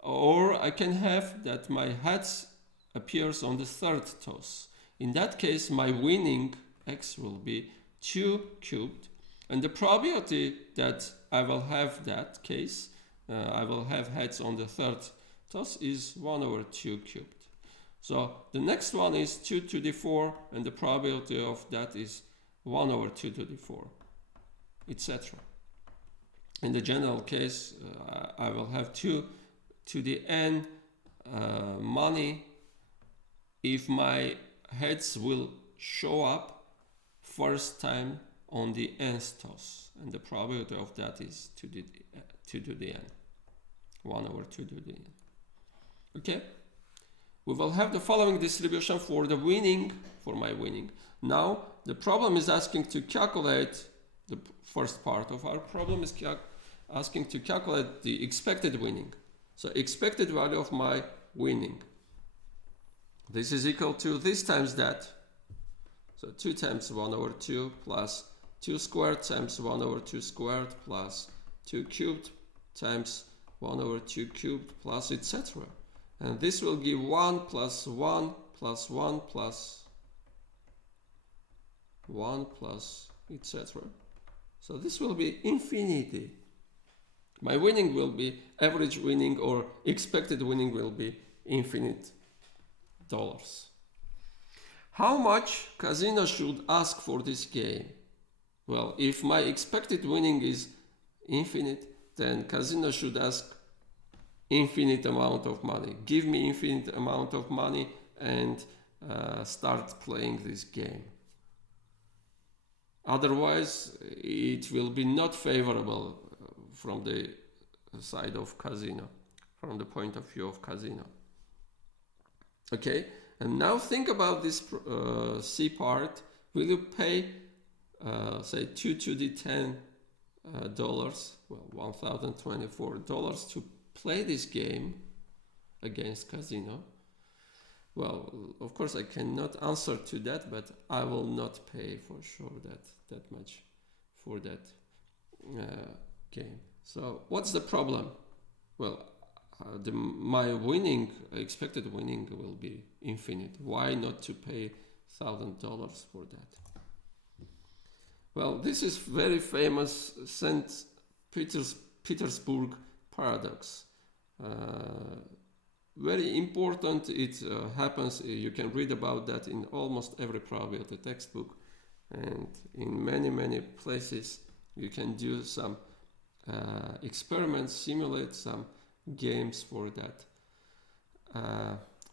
Or I can have that my heads appears on the third toss. In that case, my winning X will be 2 cubed. And the probability that I will have that case, I will have heads on the third toss is 1 over 2 cubed. So the next one is 2 to the 4, and the probability of that is 1 over 2 to the 4, etc. In the general case, I will have 2 to the n money if my heads will show up first time on the nth toss, and the probability of that is 2 to the n, 1 over 2 to the n. Okay, we will have the following distribution for the winning, for my winning. Now the problem is asking to calculate, the first part of our problem is asking to calculate the expected winning. So expected value of my winning. This is equal to this times that. So 2 times 1 over 2 plus 2 squared times 1 over 2 squared plus 2 cubed times 1 over 2 cubed plus etc. And this will give 1 plus 1 plus 1 plus 1 plus etc. So this will be infinity. My winning will be average winning, or expected winning will be infinite dollars. How much casino should ask for this game? Well, if my expected winning is infinite, then casino should ask infinite amount of money. Give me infinite amount of money and start playing this game. Otherwise, it will be not favorable from the side of casino, from the point of view of casino. Okay, and now think about this C part. Will you pay, say, 2 to the 10 dollars, well, $1,024 to play this game against casino? Well, of course, I cannot answer to that, but I will not pay for sure that much for that game. So what's the problem? Well, my winning, expected winning will be infinite. Why not to pay $1,000 for that? Well, this is very famous St. Petersburg paradox. Very important. It happens, you can read about that in almost every probability textbook, and in many places you can do some experiments, simulate some games for that.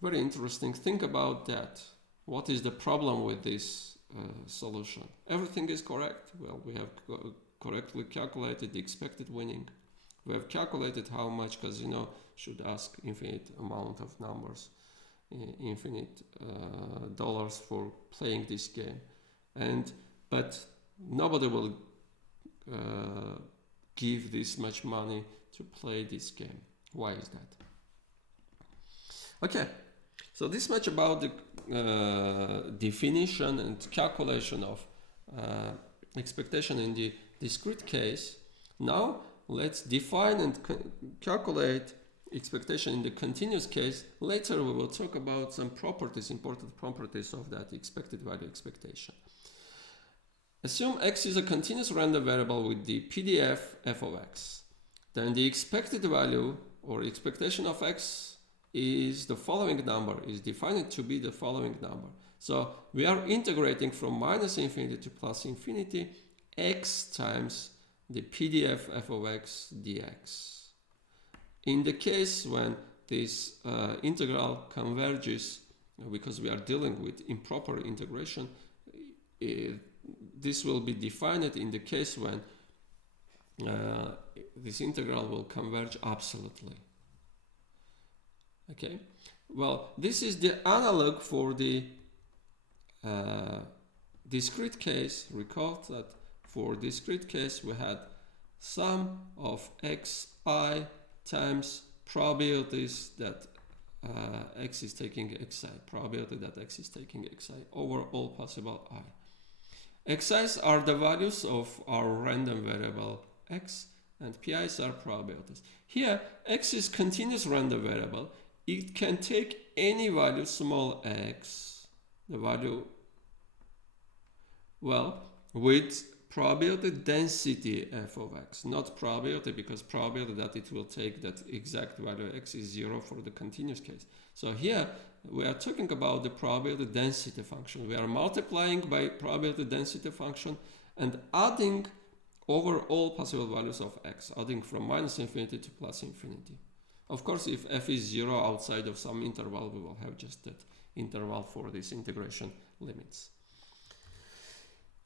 Very interesting. Think about that. What is the problem with this solution? Everything is correct. Well, we have correctly calculated the expected winning. We have calculated how much casino should ask infinite amount of numbers. infinite dollars for playing this game, but nobody will give this much money to play this game. Why is that? Okay, so this much about the definition and calculation of expectation in the discrete case. Now let's define and calculate expectation in the continuous case. Later we will talk about some properties, important properties of that expected value expectation. Assume x is a continuous random variable with the PDF f of x. Then the expected value or expectation of x is the following number, is defined to be the following number. So we are integrating from minus infinity to plus infinity x times the PDF f of x dx. In the case when this integral converges, because we are dealing with improper integration, this will be defined in the case when this integral will converge absolutely. Okay, well, this is the analog for the discrete case. Recall that for discrete case we had sum of xi times probabilities that x is taking xi, probability that x is taking xi over all possible I. Xi's are the values of our random variable x, and pi's are probabilities. Here, x is continuous random variable. It can take any value small x, the value, well, with probability density f of x, not probability, because probability that it will take that exact value x is 0 for the continuous case. So here we are talking about the probability density function. We are multiplying by probability density function and adding over all possible values of x, adding from minus infinity to plus infinity. Of course, if f is 0 outside of some interval, we will have just that interval for these integration limits.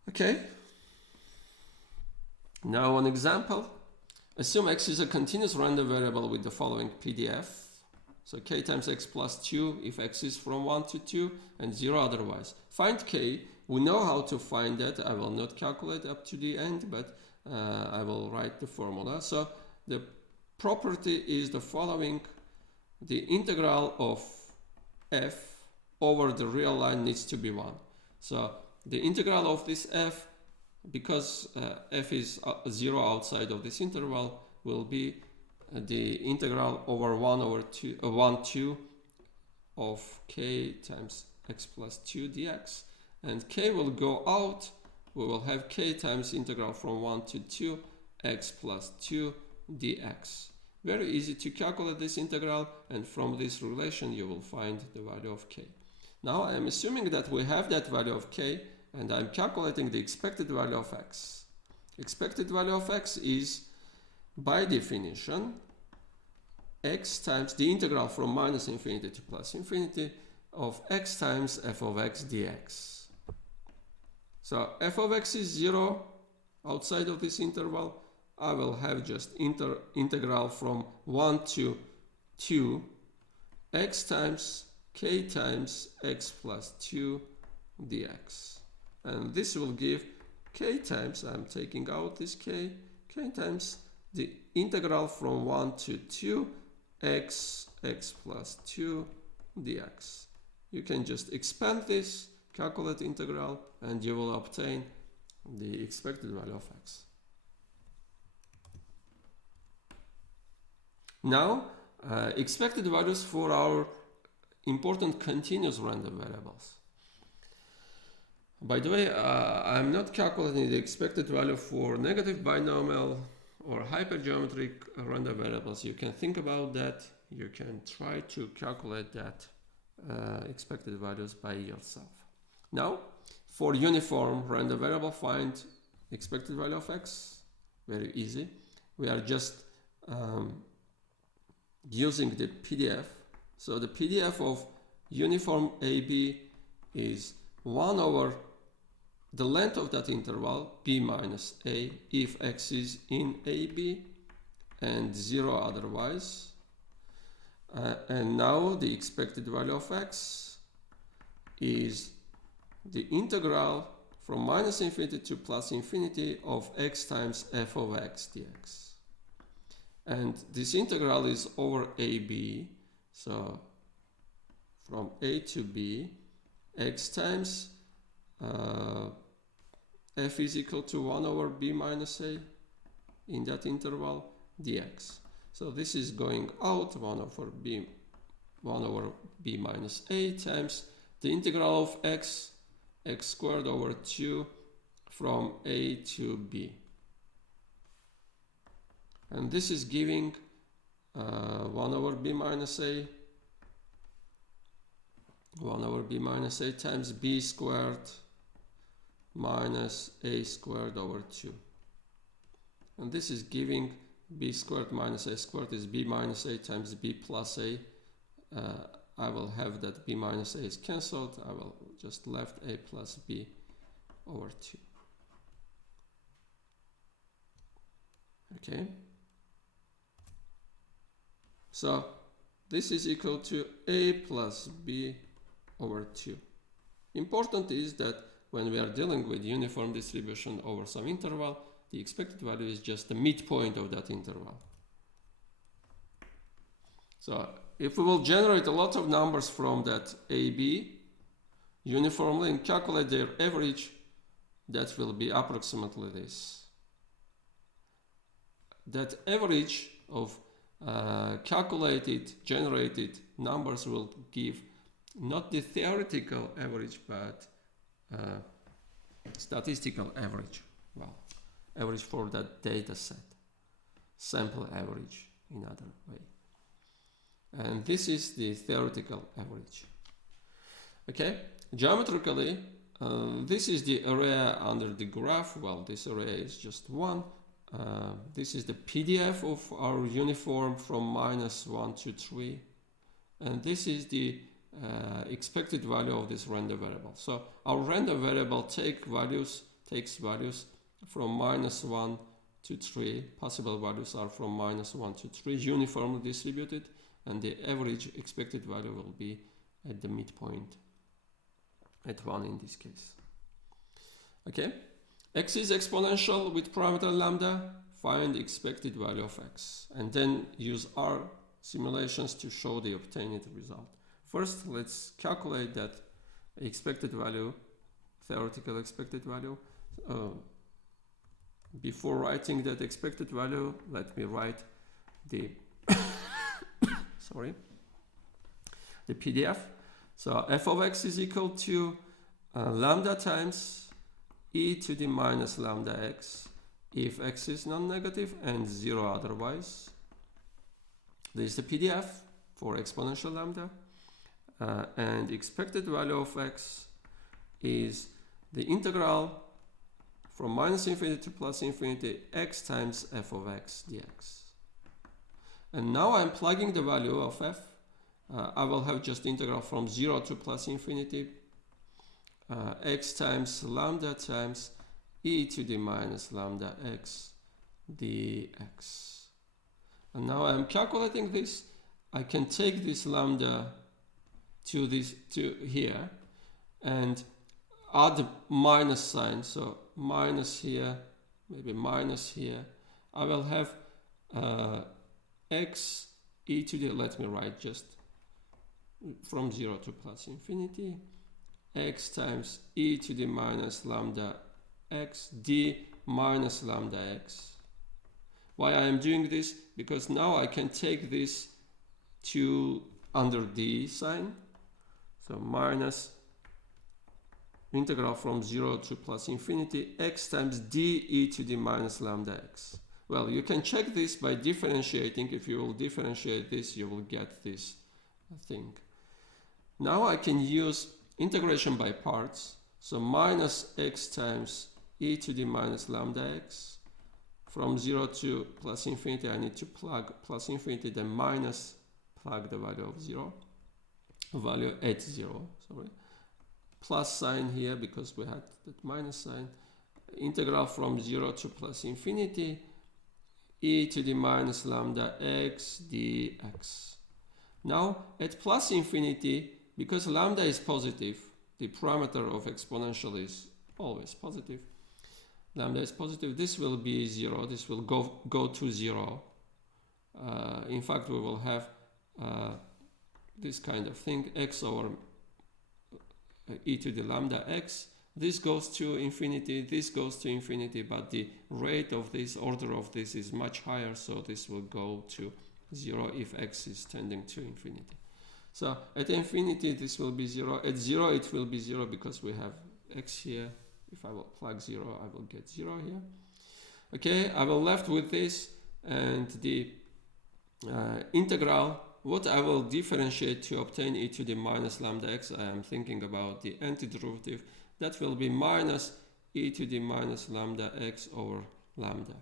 Okay. Now an example. Assume x is a continuous random variable with the following PDF. So k times x plus 2 if x is from 1 to 2 and 0 otherwise. Find k. We know how to find that. I will not calculate up to the end, but I will write the formula. So the property is the following. The integral of f over the real line needs to be 1. So the integral of this f, because f is 0 outside of this interval, will be the integral over 1 over 2, 1 2 of k times x plus 2 dx. And k will go out. We will have k times integral from 1 to 2 x plus 2 dx. Very easy to calculate this integral, and from this relation you will find the value of k. Now I am assuming that we have that value of k, and I'm calculating the expected value of x. Expected value of x is, by definition, x times the integral from minus infinity to plus infinity of x times f of x dx. So f of x is 0 outside of this interval. I will have just integral from 1 to 2 x times k times x plus 2 dx. And this will give k times, I'm taking out this k times the integral from 1 to 2 x plus 2 dx. You can just expand this, calculate integral, and you will obtain the expected value of x. Now, expected values for our important continuous random variables. By the way, I'm not calculating the expected value for negative binomial or hypergeometric random variables. You can think about that. You can try to calculate that expected values by yourself. Now, for uniform random variable, find expected value of x. Very easy. We are just using the PDF. So the PDF of uniform AB is 1 over the length of that interval, b minus a, if x is in AB and 0 otherwise. And now the expected value of x is the integral from minus infinity to plus infinity of x times f of x dx. And this integral is over AB, so from A to B, x times f is equal to 1 over b minus a in that interval dx. So this is going out 1 over b minus a times the integral of x squared over 2 from a to b. And this is giving 1 over b minus a times b squared minus a squared over 2. And this is giving b squared minus a squared is b minus a times b plus a. I will have that b minus a is cancelled. I will just left a plus b over 2. Okay. So this is equal to a plus b over 2. Important is that when we are dealing with uniform distribution over some interval, the expected value is just the midpoint of that interval. So if we will generate a lot of numbers from that AB uniformly and calculate their average, that will be approximately this. That average of calculated, generated numbers will give not the theoretical average, but statistical average. Well, average for that data set. Sample average in other way. And this is the theoretical average. Okay, geometrically, this is the area under the graph. Well, this area is just 1. This is the PDF of our uniform from -1 to 3. And this is the expected value of this random variable. So our random variable takes values from -1 to 3. Possible values are from -1 to 3, uniformly distributed, and the average expected value will be at the midpoint, at 1 in this case. Okay, x is exponential with parameter lambda. Find the expected value of x, and then use our simulations to show the obtained result. First, let's calculate that expected value, theoretical expected value. Before writing that expected value, let me write the the PDF. So f of x is equal to lambda times e to the minus lambda x if x is non-negative and 0 otherwise. This is the PDF for exponential lambda. And expected value of x is the integral from minus infinity to plus infinity x times f of x dx. And now I'm plugging the value of f. I will have just integral from 0 to plus infinity x times lambda times e to the minus lambda x dx. And now I'm calculating this. I can take this lambda to here and add minus sign. So minus here, maybe minus here. I will have x e to the, let me write just from 0 to plus infinity, x times e to the minus lambda x d minus lambda x. Why I am doing this? Because now I can take this to under d sign. So minus integral from 0 to plus infinity x times d e to the minus lambda x. Well, you can check this by differentiating. If you will differentiate this, you will get this thing. Now I can use integration by parts. So minus x times e to the minus lambda x. From 0 to plus infinity, I need to plug plus infinity, then minus, plug the value of 0. Value at 0, sorry. Plus sign here because we had that minus sign. Integral from 0 to plus infinity, e to the minus lambda x dx. Now at plus infinity, because lambda is positive, the parameter of exponential is always positive. Lambda is positive, this will be 0, this will go to 0. In fact, we will have this kind of thing, x over e to the lambda x. This goes to infinity, this goes to infinity, but the rate of this, order of this is much higher, so this will go to 0 if x is tending to infinity. So at infinity this will be 0, at 0 it will be 0 because we have x here. If I will plug 0, I will get 0 here. Okay, I will left with this, and the integral, what I will differentiate to obtain e to the minus lambda x, I am thinking about the antiderivative. That will be minus e to the minus lambda x over lambda.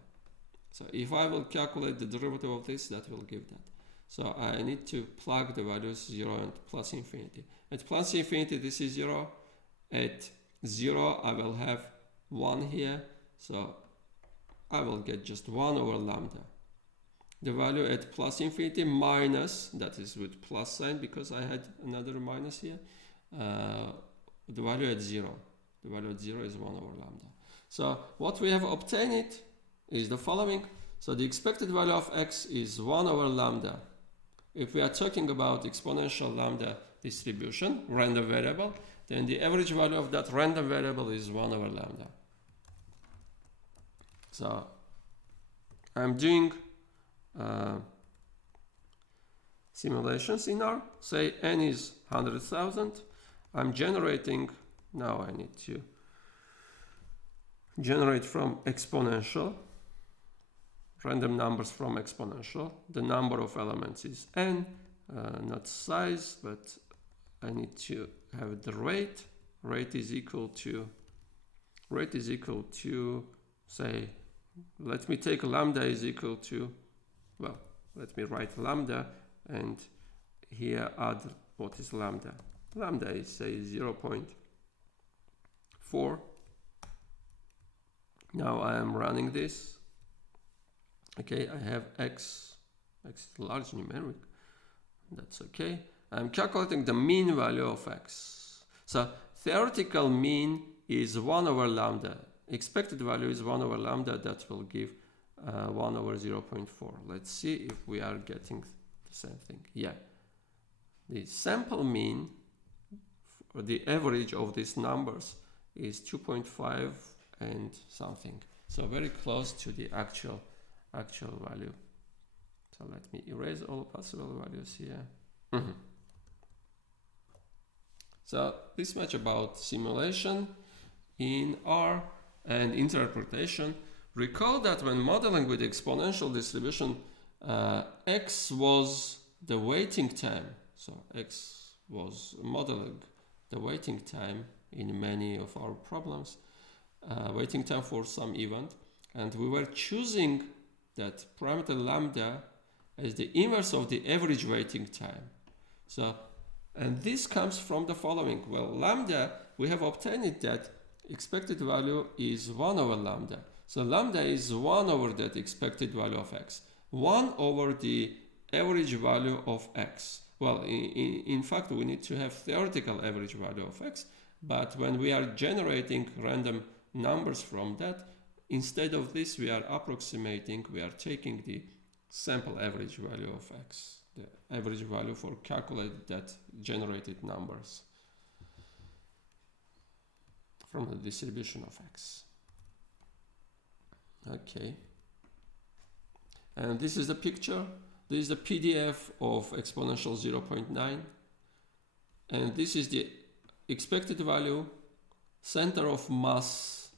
So if I will calculate the derivative of this, that will give that. So I need to plug the values 0 and plus infinity. At plus infinity this is 0. At 0 I will have 1 here. So I will get just 1 over lambda. The value at plus infinity minus, that is with plus sign because I had another minus here. The value at 0. The value at 0 is 1 over lambda. So what we have obtained is the following. So the expected value of x is 1 over lambda. If we are talking about exponential lambda distribution, random variable, then the average value of that random variable is 1 over lambda. So I'm doing simulations in R. Say n is 100,000. I'm generating, now I need to generate from exponential, random numbers from exponential. The number of elements is n, not size, but I need to have the rate. Rate is equal to, say, let me take lambda is equal to, well, let me write lambda, and here add what is lambda. Lambda is, say, 0.4. Now I am running this. Okay, I have x is large numeric. That's okay. I'm calculating the mean value of x. So theoretical mean is 1 over lambda. Expected value is 1 over lambda. That will give 1 over 0.4. Let's see if we are getting the same thing. Yeah. The sample mean, or the average of these numbers, is 2.5 and something. So very close to the actual value. So let me erase all possible values here. So this much about simulation in R and interpretation. Recall that when modeling with exponential distribution, x was the waiting time. So x was modeling the waiting time in many of our problems, waiting time for some event, and we were choosing that parameter lambda as the inverse of the average waiting time. So, and this comes from the following. Well, lambda, we have obtained that expected value is 1 over lambda. So lambda is 1 over that expected value of x. 1 over the average value of x. Well, in fact, we need to have theoretical average value of x, but when we are generating random numbers from that, instead of this, we are approximating, we are taking the sample average value of x, the average value for calculate that generated numbers from the distribution of x. Okay. And this is the picture. This is the PDF of exponential 0.9. And this is the expected value, center of mass.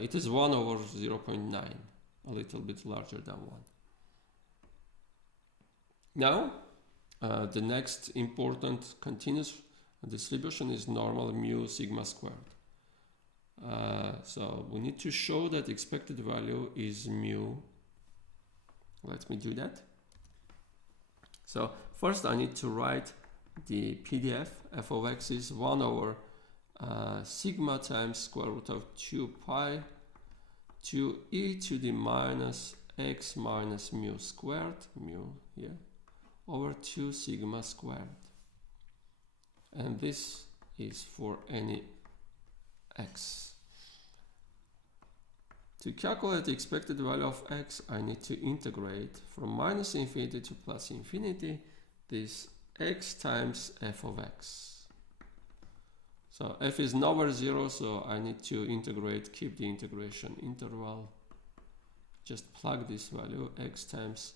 It is 1 over 0.9, a little bit larger than 1. Now, the next important continuous distribution is normal mu sigma squared. So we need to show that expected value is mu. Let me do that. So first I need to write the PDF. F of x is 1 over sigma times square root of 2 pi to e to the minus x minus mu squared, mu here, over 2 sigma squared. And this is for any x. To calculate the expected value of x, I need to integrate from minus infinity to plus infinity this x times f of x. So f is nowhere 0, so I need to integrate, keep the integration interval. Just plug this value, x times,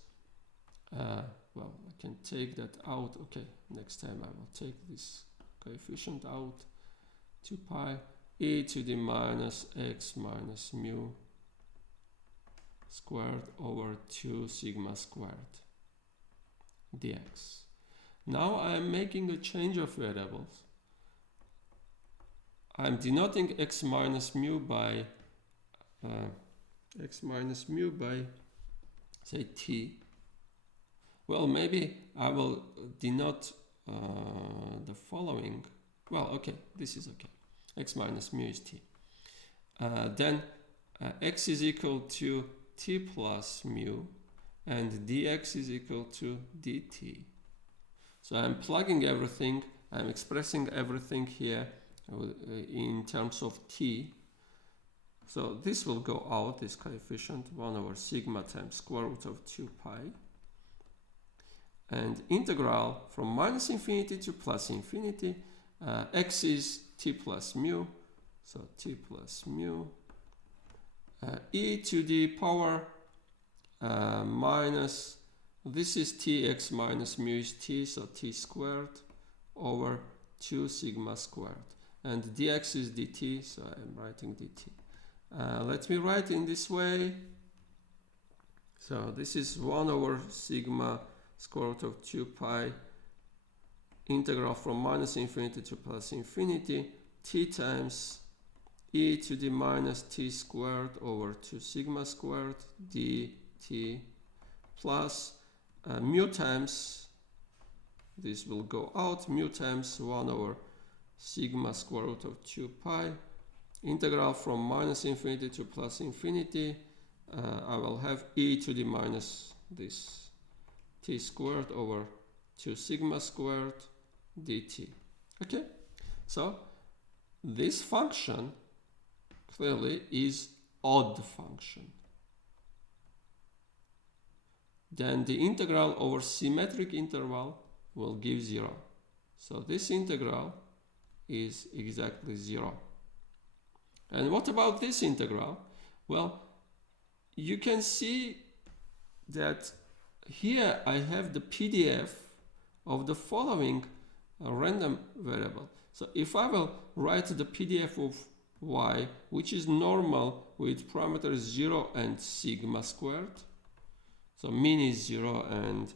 well, I can take that out. Okay, next time I will take this coefficient out. 2 pi e to the minus x minus mu squared over 2 sigma squared dx. Now I am making a change of variables. I am denoting x minus mu by say t. Well, maybe I will denote the following. Well, okay, this is okay. X minus mu is t. Then x is equal to t plus mu, and dx is equal to dt. So I'm plugging everything, I'm expressing everything here in terms of t. So this will go out, this coefficient, 1 over sigma times square root of 2 pi. And integral from minus infinity to plus infinity, x is t plus mu, so t plus mu, e to the power minus, this is t, x minus mu is t, so t squared over 2 sigma squared. And dx is dt, so I'm writing dt. Let me write in this way. So this is 1 over sigma square root of 2 pi integral from minus infinity to plus infinity t times e to the minus t squared over 2 sigma squared dt plus mu times, this will go out, mu times 1 over sigma square root of 2 pi integral from minus infinity to plus infinity. I will have e to the minus this t squared over 2 sigma squared dt. Okay, so this function clearly is odd function. Then the integral over symmetric interval will give 0. So this integral is exactly 0. And what about this integral? Well, you can see that here I have the PDF of the following random variable. So if I will write the PDF of y, which is normal with parameters 0 and sigma squared, so mean is 0 and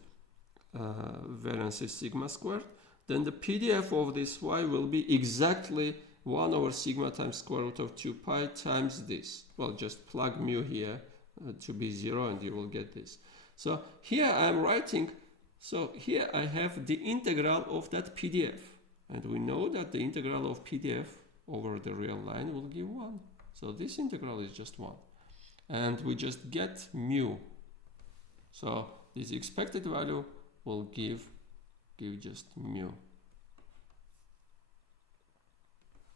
variance is sigma squared, then the PDF of this y will be exactly 1 over sigma times square root of 2 pi times this. Well, just plug mu here to be 0 and you will get this. So here I am writing, so here I have the integral of that PDF. And we know that the integral of PDF over the real line will give 1. So this integral is just 1. And we just get mu. So this expected value will give just mu.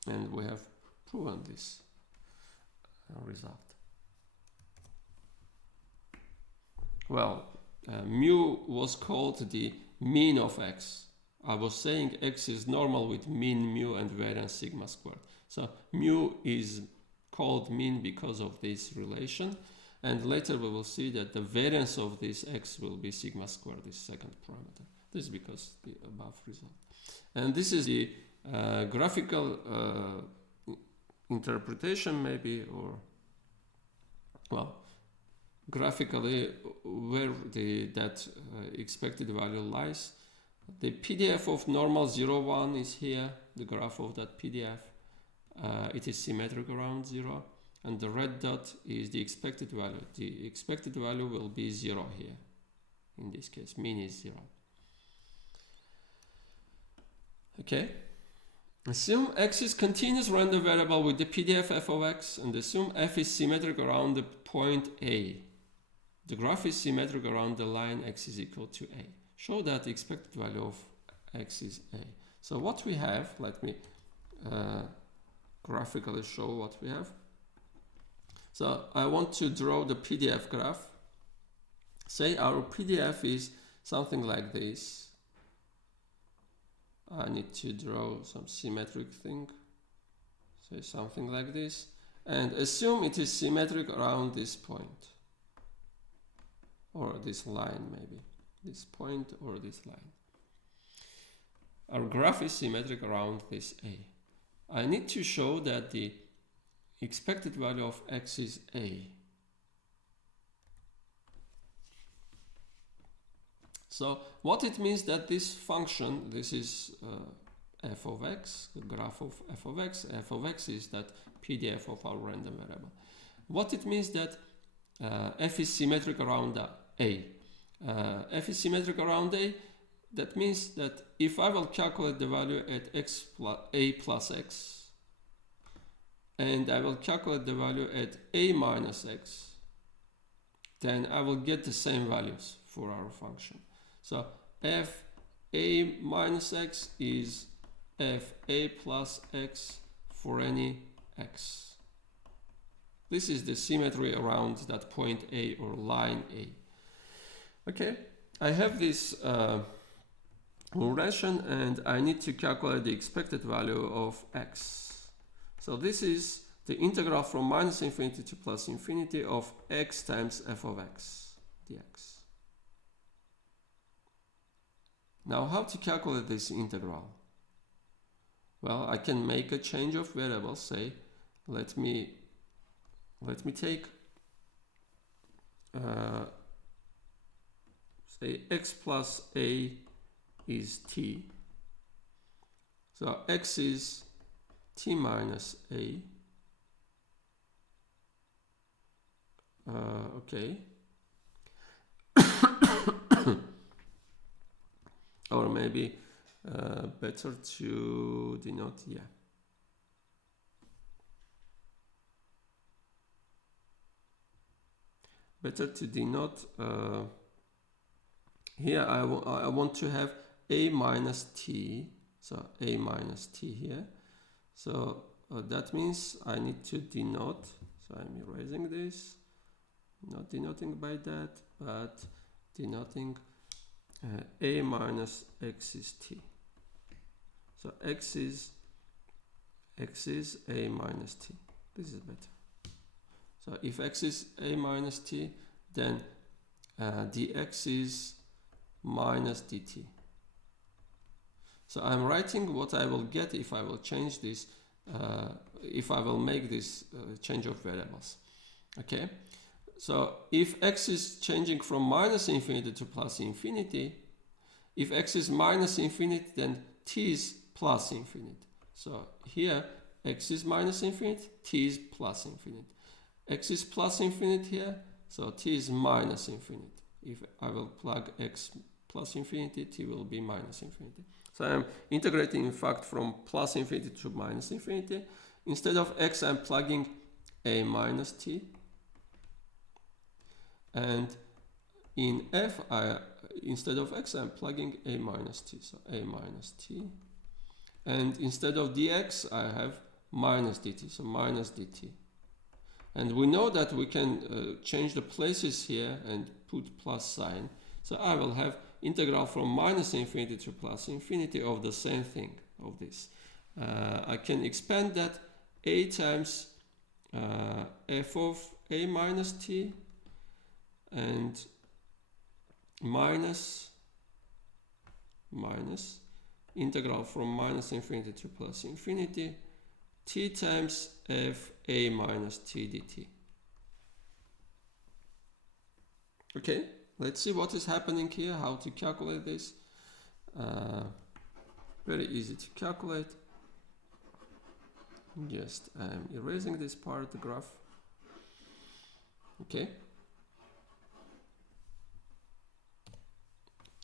And we have proven this result. Well, mu was called the mean of x. I was saying x is normal with mean mu and variance sigma squared. So mu is called mean because of this relation. And later we will see that the variance of this x will be sigma squared, this second parameter. This is because the above result. And this is the graphical interpretation maybe, or well, graphically where that expected value lies. The PDF of normal 0, 1 is here, the graph of that PDF. It is symmetric around 0, and the red dot is the expected value. The expected value will be 0 here. In this case, mean is 0. Okay. Assume x is continuous random variable with the PDF f of x, and assume f is symmetric around the point A. The graph is symmetric around the line x is equal to A. show that the expected value of x is a. So what we have, let me graphically show what we have. So I want to draw the PDF graph. Say our PDF is something like this. I need to draw some symmetric thing. Say something like this. And assume it is symmetric around this point. Or this line maybe. This point or this line. Our graph is symmetric around this A. I need to show that the expected value of x is a. So what it means that this function, this is f of x, the graph of f of x is that PDF of our random variable. What it means that f is symmetric around a. F is symmetric around a. That means that if I will calculate the value at a plus x, and I will calculate the value at a minus x, then I will get the same values for our function. So f a minus x is f a plus x for any x. This is the symmetry around that point A or line A. Okay, I have this relation and I need to calculate the expected value of x. So this is the integral from minus infinity to plus infinity of x times f of x dx. Now how to calculate this integral? Well, I can make a change of variables. Say, let me take say x plus a is t. So x is t minus a. Okay. Or maybe better to denote, yeah. Better to denote, here I want to have a minus t, so a minus t here. So that means I need to denote, so I'm erasing this, not denoting by that, but denoting a minus x is t. So x is a minus t. This is better. So if x is a minus t, then dx is minus dt. So I'm writing what I will get if I will change this, if I will make this change of variables. Okay. So if x is changing from minus infinity to plus infinity, if x is minus infinity, then t is plus infinity. So here x is minus infinity, t is plus infinity. X is plus infinity here, so t is minus infinity. If I will plug x plus infinity, t will be minus infinity. So I'm integrating in fact from plus infinity to minus infinity. Instead of x, I'm plugging a minus t. And in f, instead of x, I'm plugging a minus t. So a minus t. And instead of dx, I have minus dt. So minus dt. And we know that we can change the places here and put plus sign. So I will have integral from minus infinity to plus infinity of the same thing of this. I can expand that a times f of a minus t and minus integral from minus infinity to plus infinity t times f a minus t dt. Okay, let's see what is happening here, how to calculate this. Very easy to calculate. Just I'm erasing this part, the graph. Okay.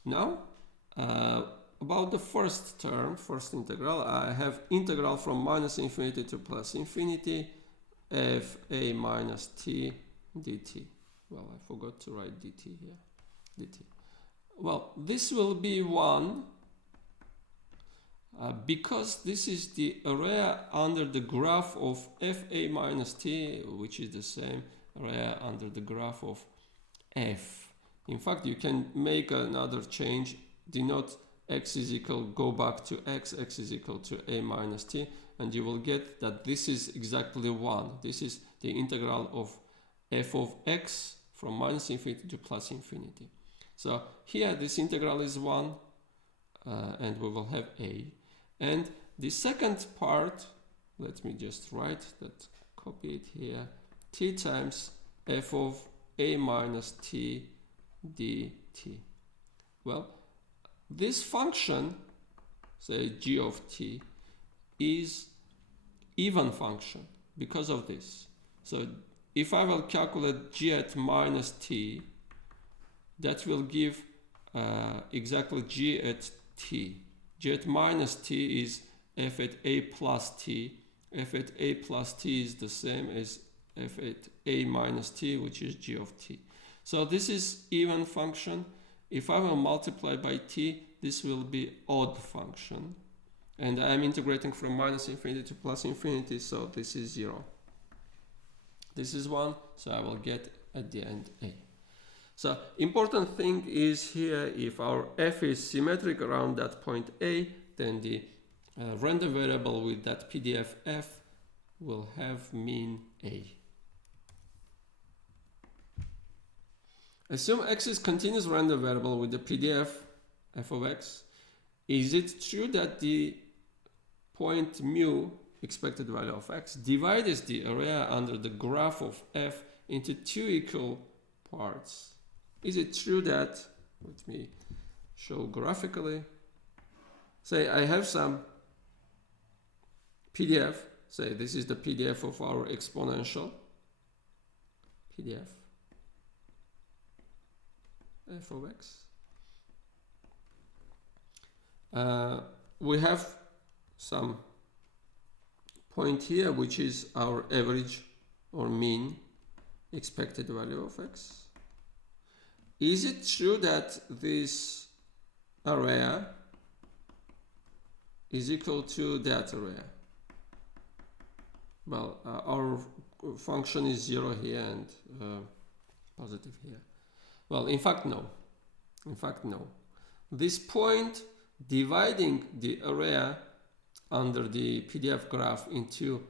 Now, about the first term, first integral, I have integral from minus infinity to plus infinity f a minus t dt. Well, I forgot to write dt here. Dt. well, this will be 1 because this is the area under the graph of fa minus t, which is the same area under the graph of f. In fact, you can make another change, denote x is equal, go back to x is equal to a minus t, and you will get that this is exactly 1. This is the integral of f of x from minus infinity to plus infinity. So here this integral is 1, and we will have a. And the second part, let me just write that, copy it here, t times f of a minus t dt. Well, this function, say g of t, is even function because of this. So if I will calculate g at minus t, that will give exactly g at t. G at minus t is f at a plus t. F at a plus t is the same as f at a minus t, which is g of t. So this is even function. If I will multiply by t, this will be odd function. And I'm integrating from minus infinity to plus infinity, so this is 0. This is 1, so I will get at the end a. So important thing is here, if our f is symmetric around that point a, then the random variable with that PDF f will have mean a. Assume x is continuous random variable with the PDF f of x. Is it true that the point mu, expected value of x, divides the area under the graph of f into 2 equal parts? Is it true that, let me show graphically, say I have some PDF, say this is the PDF of our exponential, PDF, f of x. We have some point here, which is our average or mean expected value of x. Is it true that this area is equal to that area? Well, our function is 0 here and positive here. Well, in fact, no. In fact, no. This point dividing the area under the PDF graph into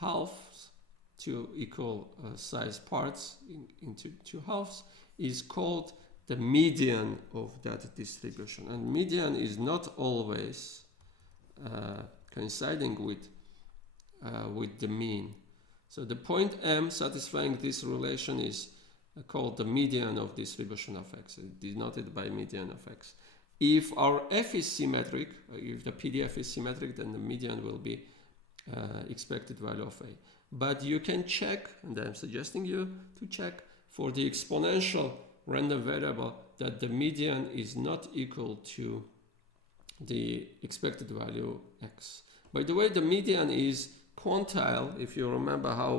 halves, 2 equal size parts into 2 halves, is called the median of that distribution. And median is not always coinciding with the mean. So the point M satisfying this relation is called the median of distribution of x, denoted by median of x. If our f is symmetric, if the PDF is symmetric, then the median will be expected value of a. But you can check, and I'm suggesting you to check for the exponential random variable that the median is not equal to the expected value x. By the way, the median is quantile. If you remember how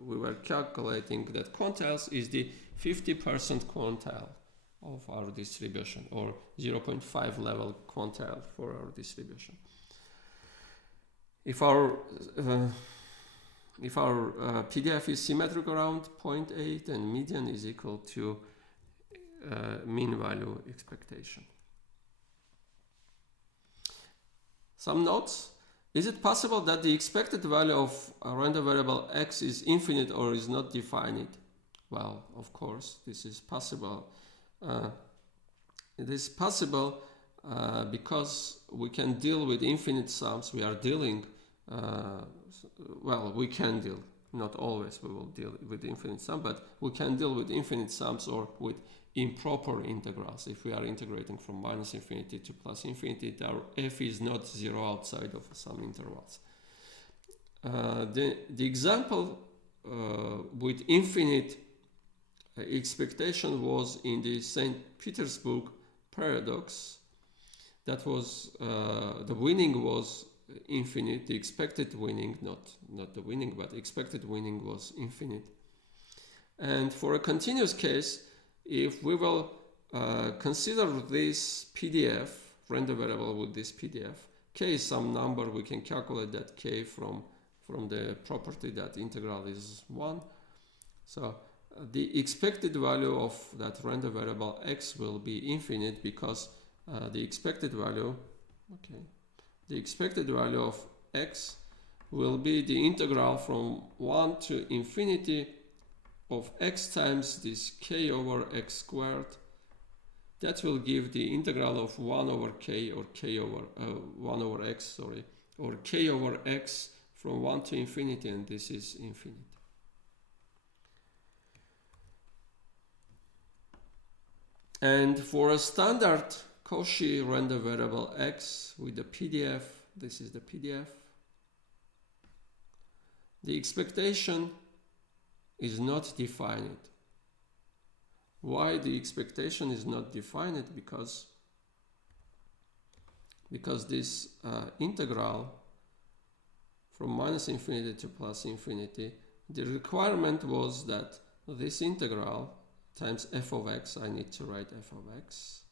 we were calculating that quantiles is the 50% quantile of our distribution, or 0.5 level quantile for our distribution. If our PDF is symmetric around 0.8, then median is equal to mean value expectation. Some notes. Is it possible that the expected value of a random variable x is infinite or is not defined? Well, of course, this is possible. It is possible because we can deal with infinite sums. We are dealing, well, we can deal, not always we will deal with infinite sum, but we can deal with infinite sums or with improper integrals. If we are integrating from minus infinity to plus infinity, our f is not 0 outside of some intervals. The example with infinite expectation was in the St. Petersburg paradox. That was the winning was infinite. The expected winning, not the winning, but expected winning was infinite. And for a continuous case, if we will consider this PDF, random variable with this PDF. K is some number, we can calculate that K from the property that integral is 1. So the expected value of that random variable x will be infinite because the expected value of x will be the integral from 1 to infinity of x times this k over x squared. That will give the integral of 1 over k or k over 1 over x, sorry, or k over x from 1 to infinity, and this is infinite. And for a standard Cauchy random variable x with the PDF, this is the PDF, the expectation is not defined. Why the expectation is not defined? Because this integral from minus infinity to plus infinity, the requirement was that this integral times f of x, I need to write f of x,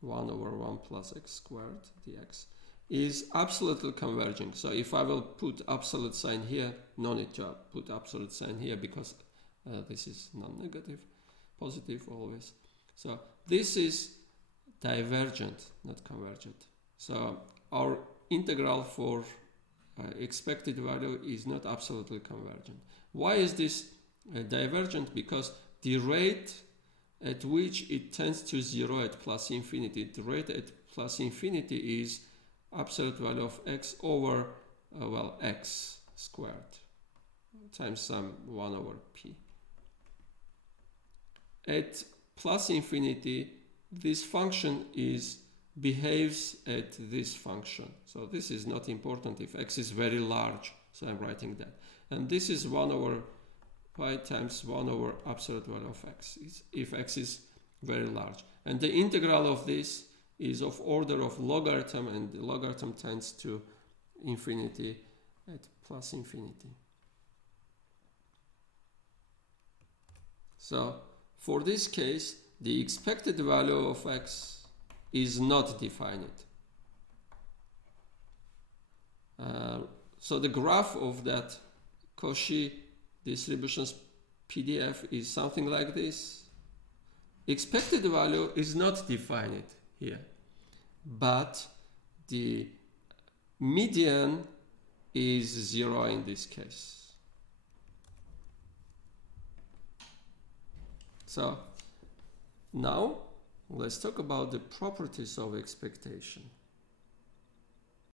1 over 1 plus x squared dx, is absolutely converging. So if I will put absolute sign here, no need to put absolute sign here because this is non-negative, positive always. So this is divergent, not convergent. So our integral for expected value is not absolutely convergent. Why is this divergent? Because the rate at which it tends to 0 at plus infinity, the rate at plus infinity is absolute value of x over, x squared times some 1 over p. At plus infinity, this function behaves at this function. So this is not important if x is very large, so I'm writing that. And this is 1 over pi times 1 over absolute value of x, if x is very large. And the integral of this is of order of logarithm, and the logarithm tends to infinity at plus infinity. So for this case, the expected value of x is not defined. So the graph of that Cauchy distributions PDF is something like this. Expected value is not defined here, but the median is 0 in this case. So now let's talk about the properties of expectation.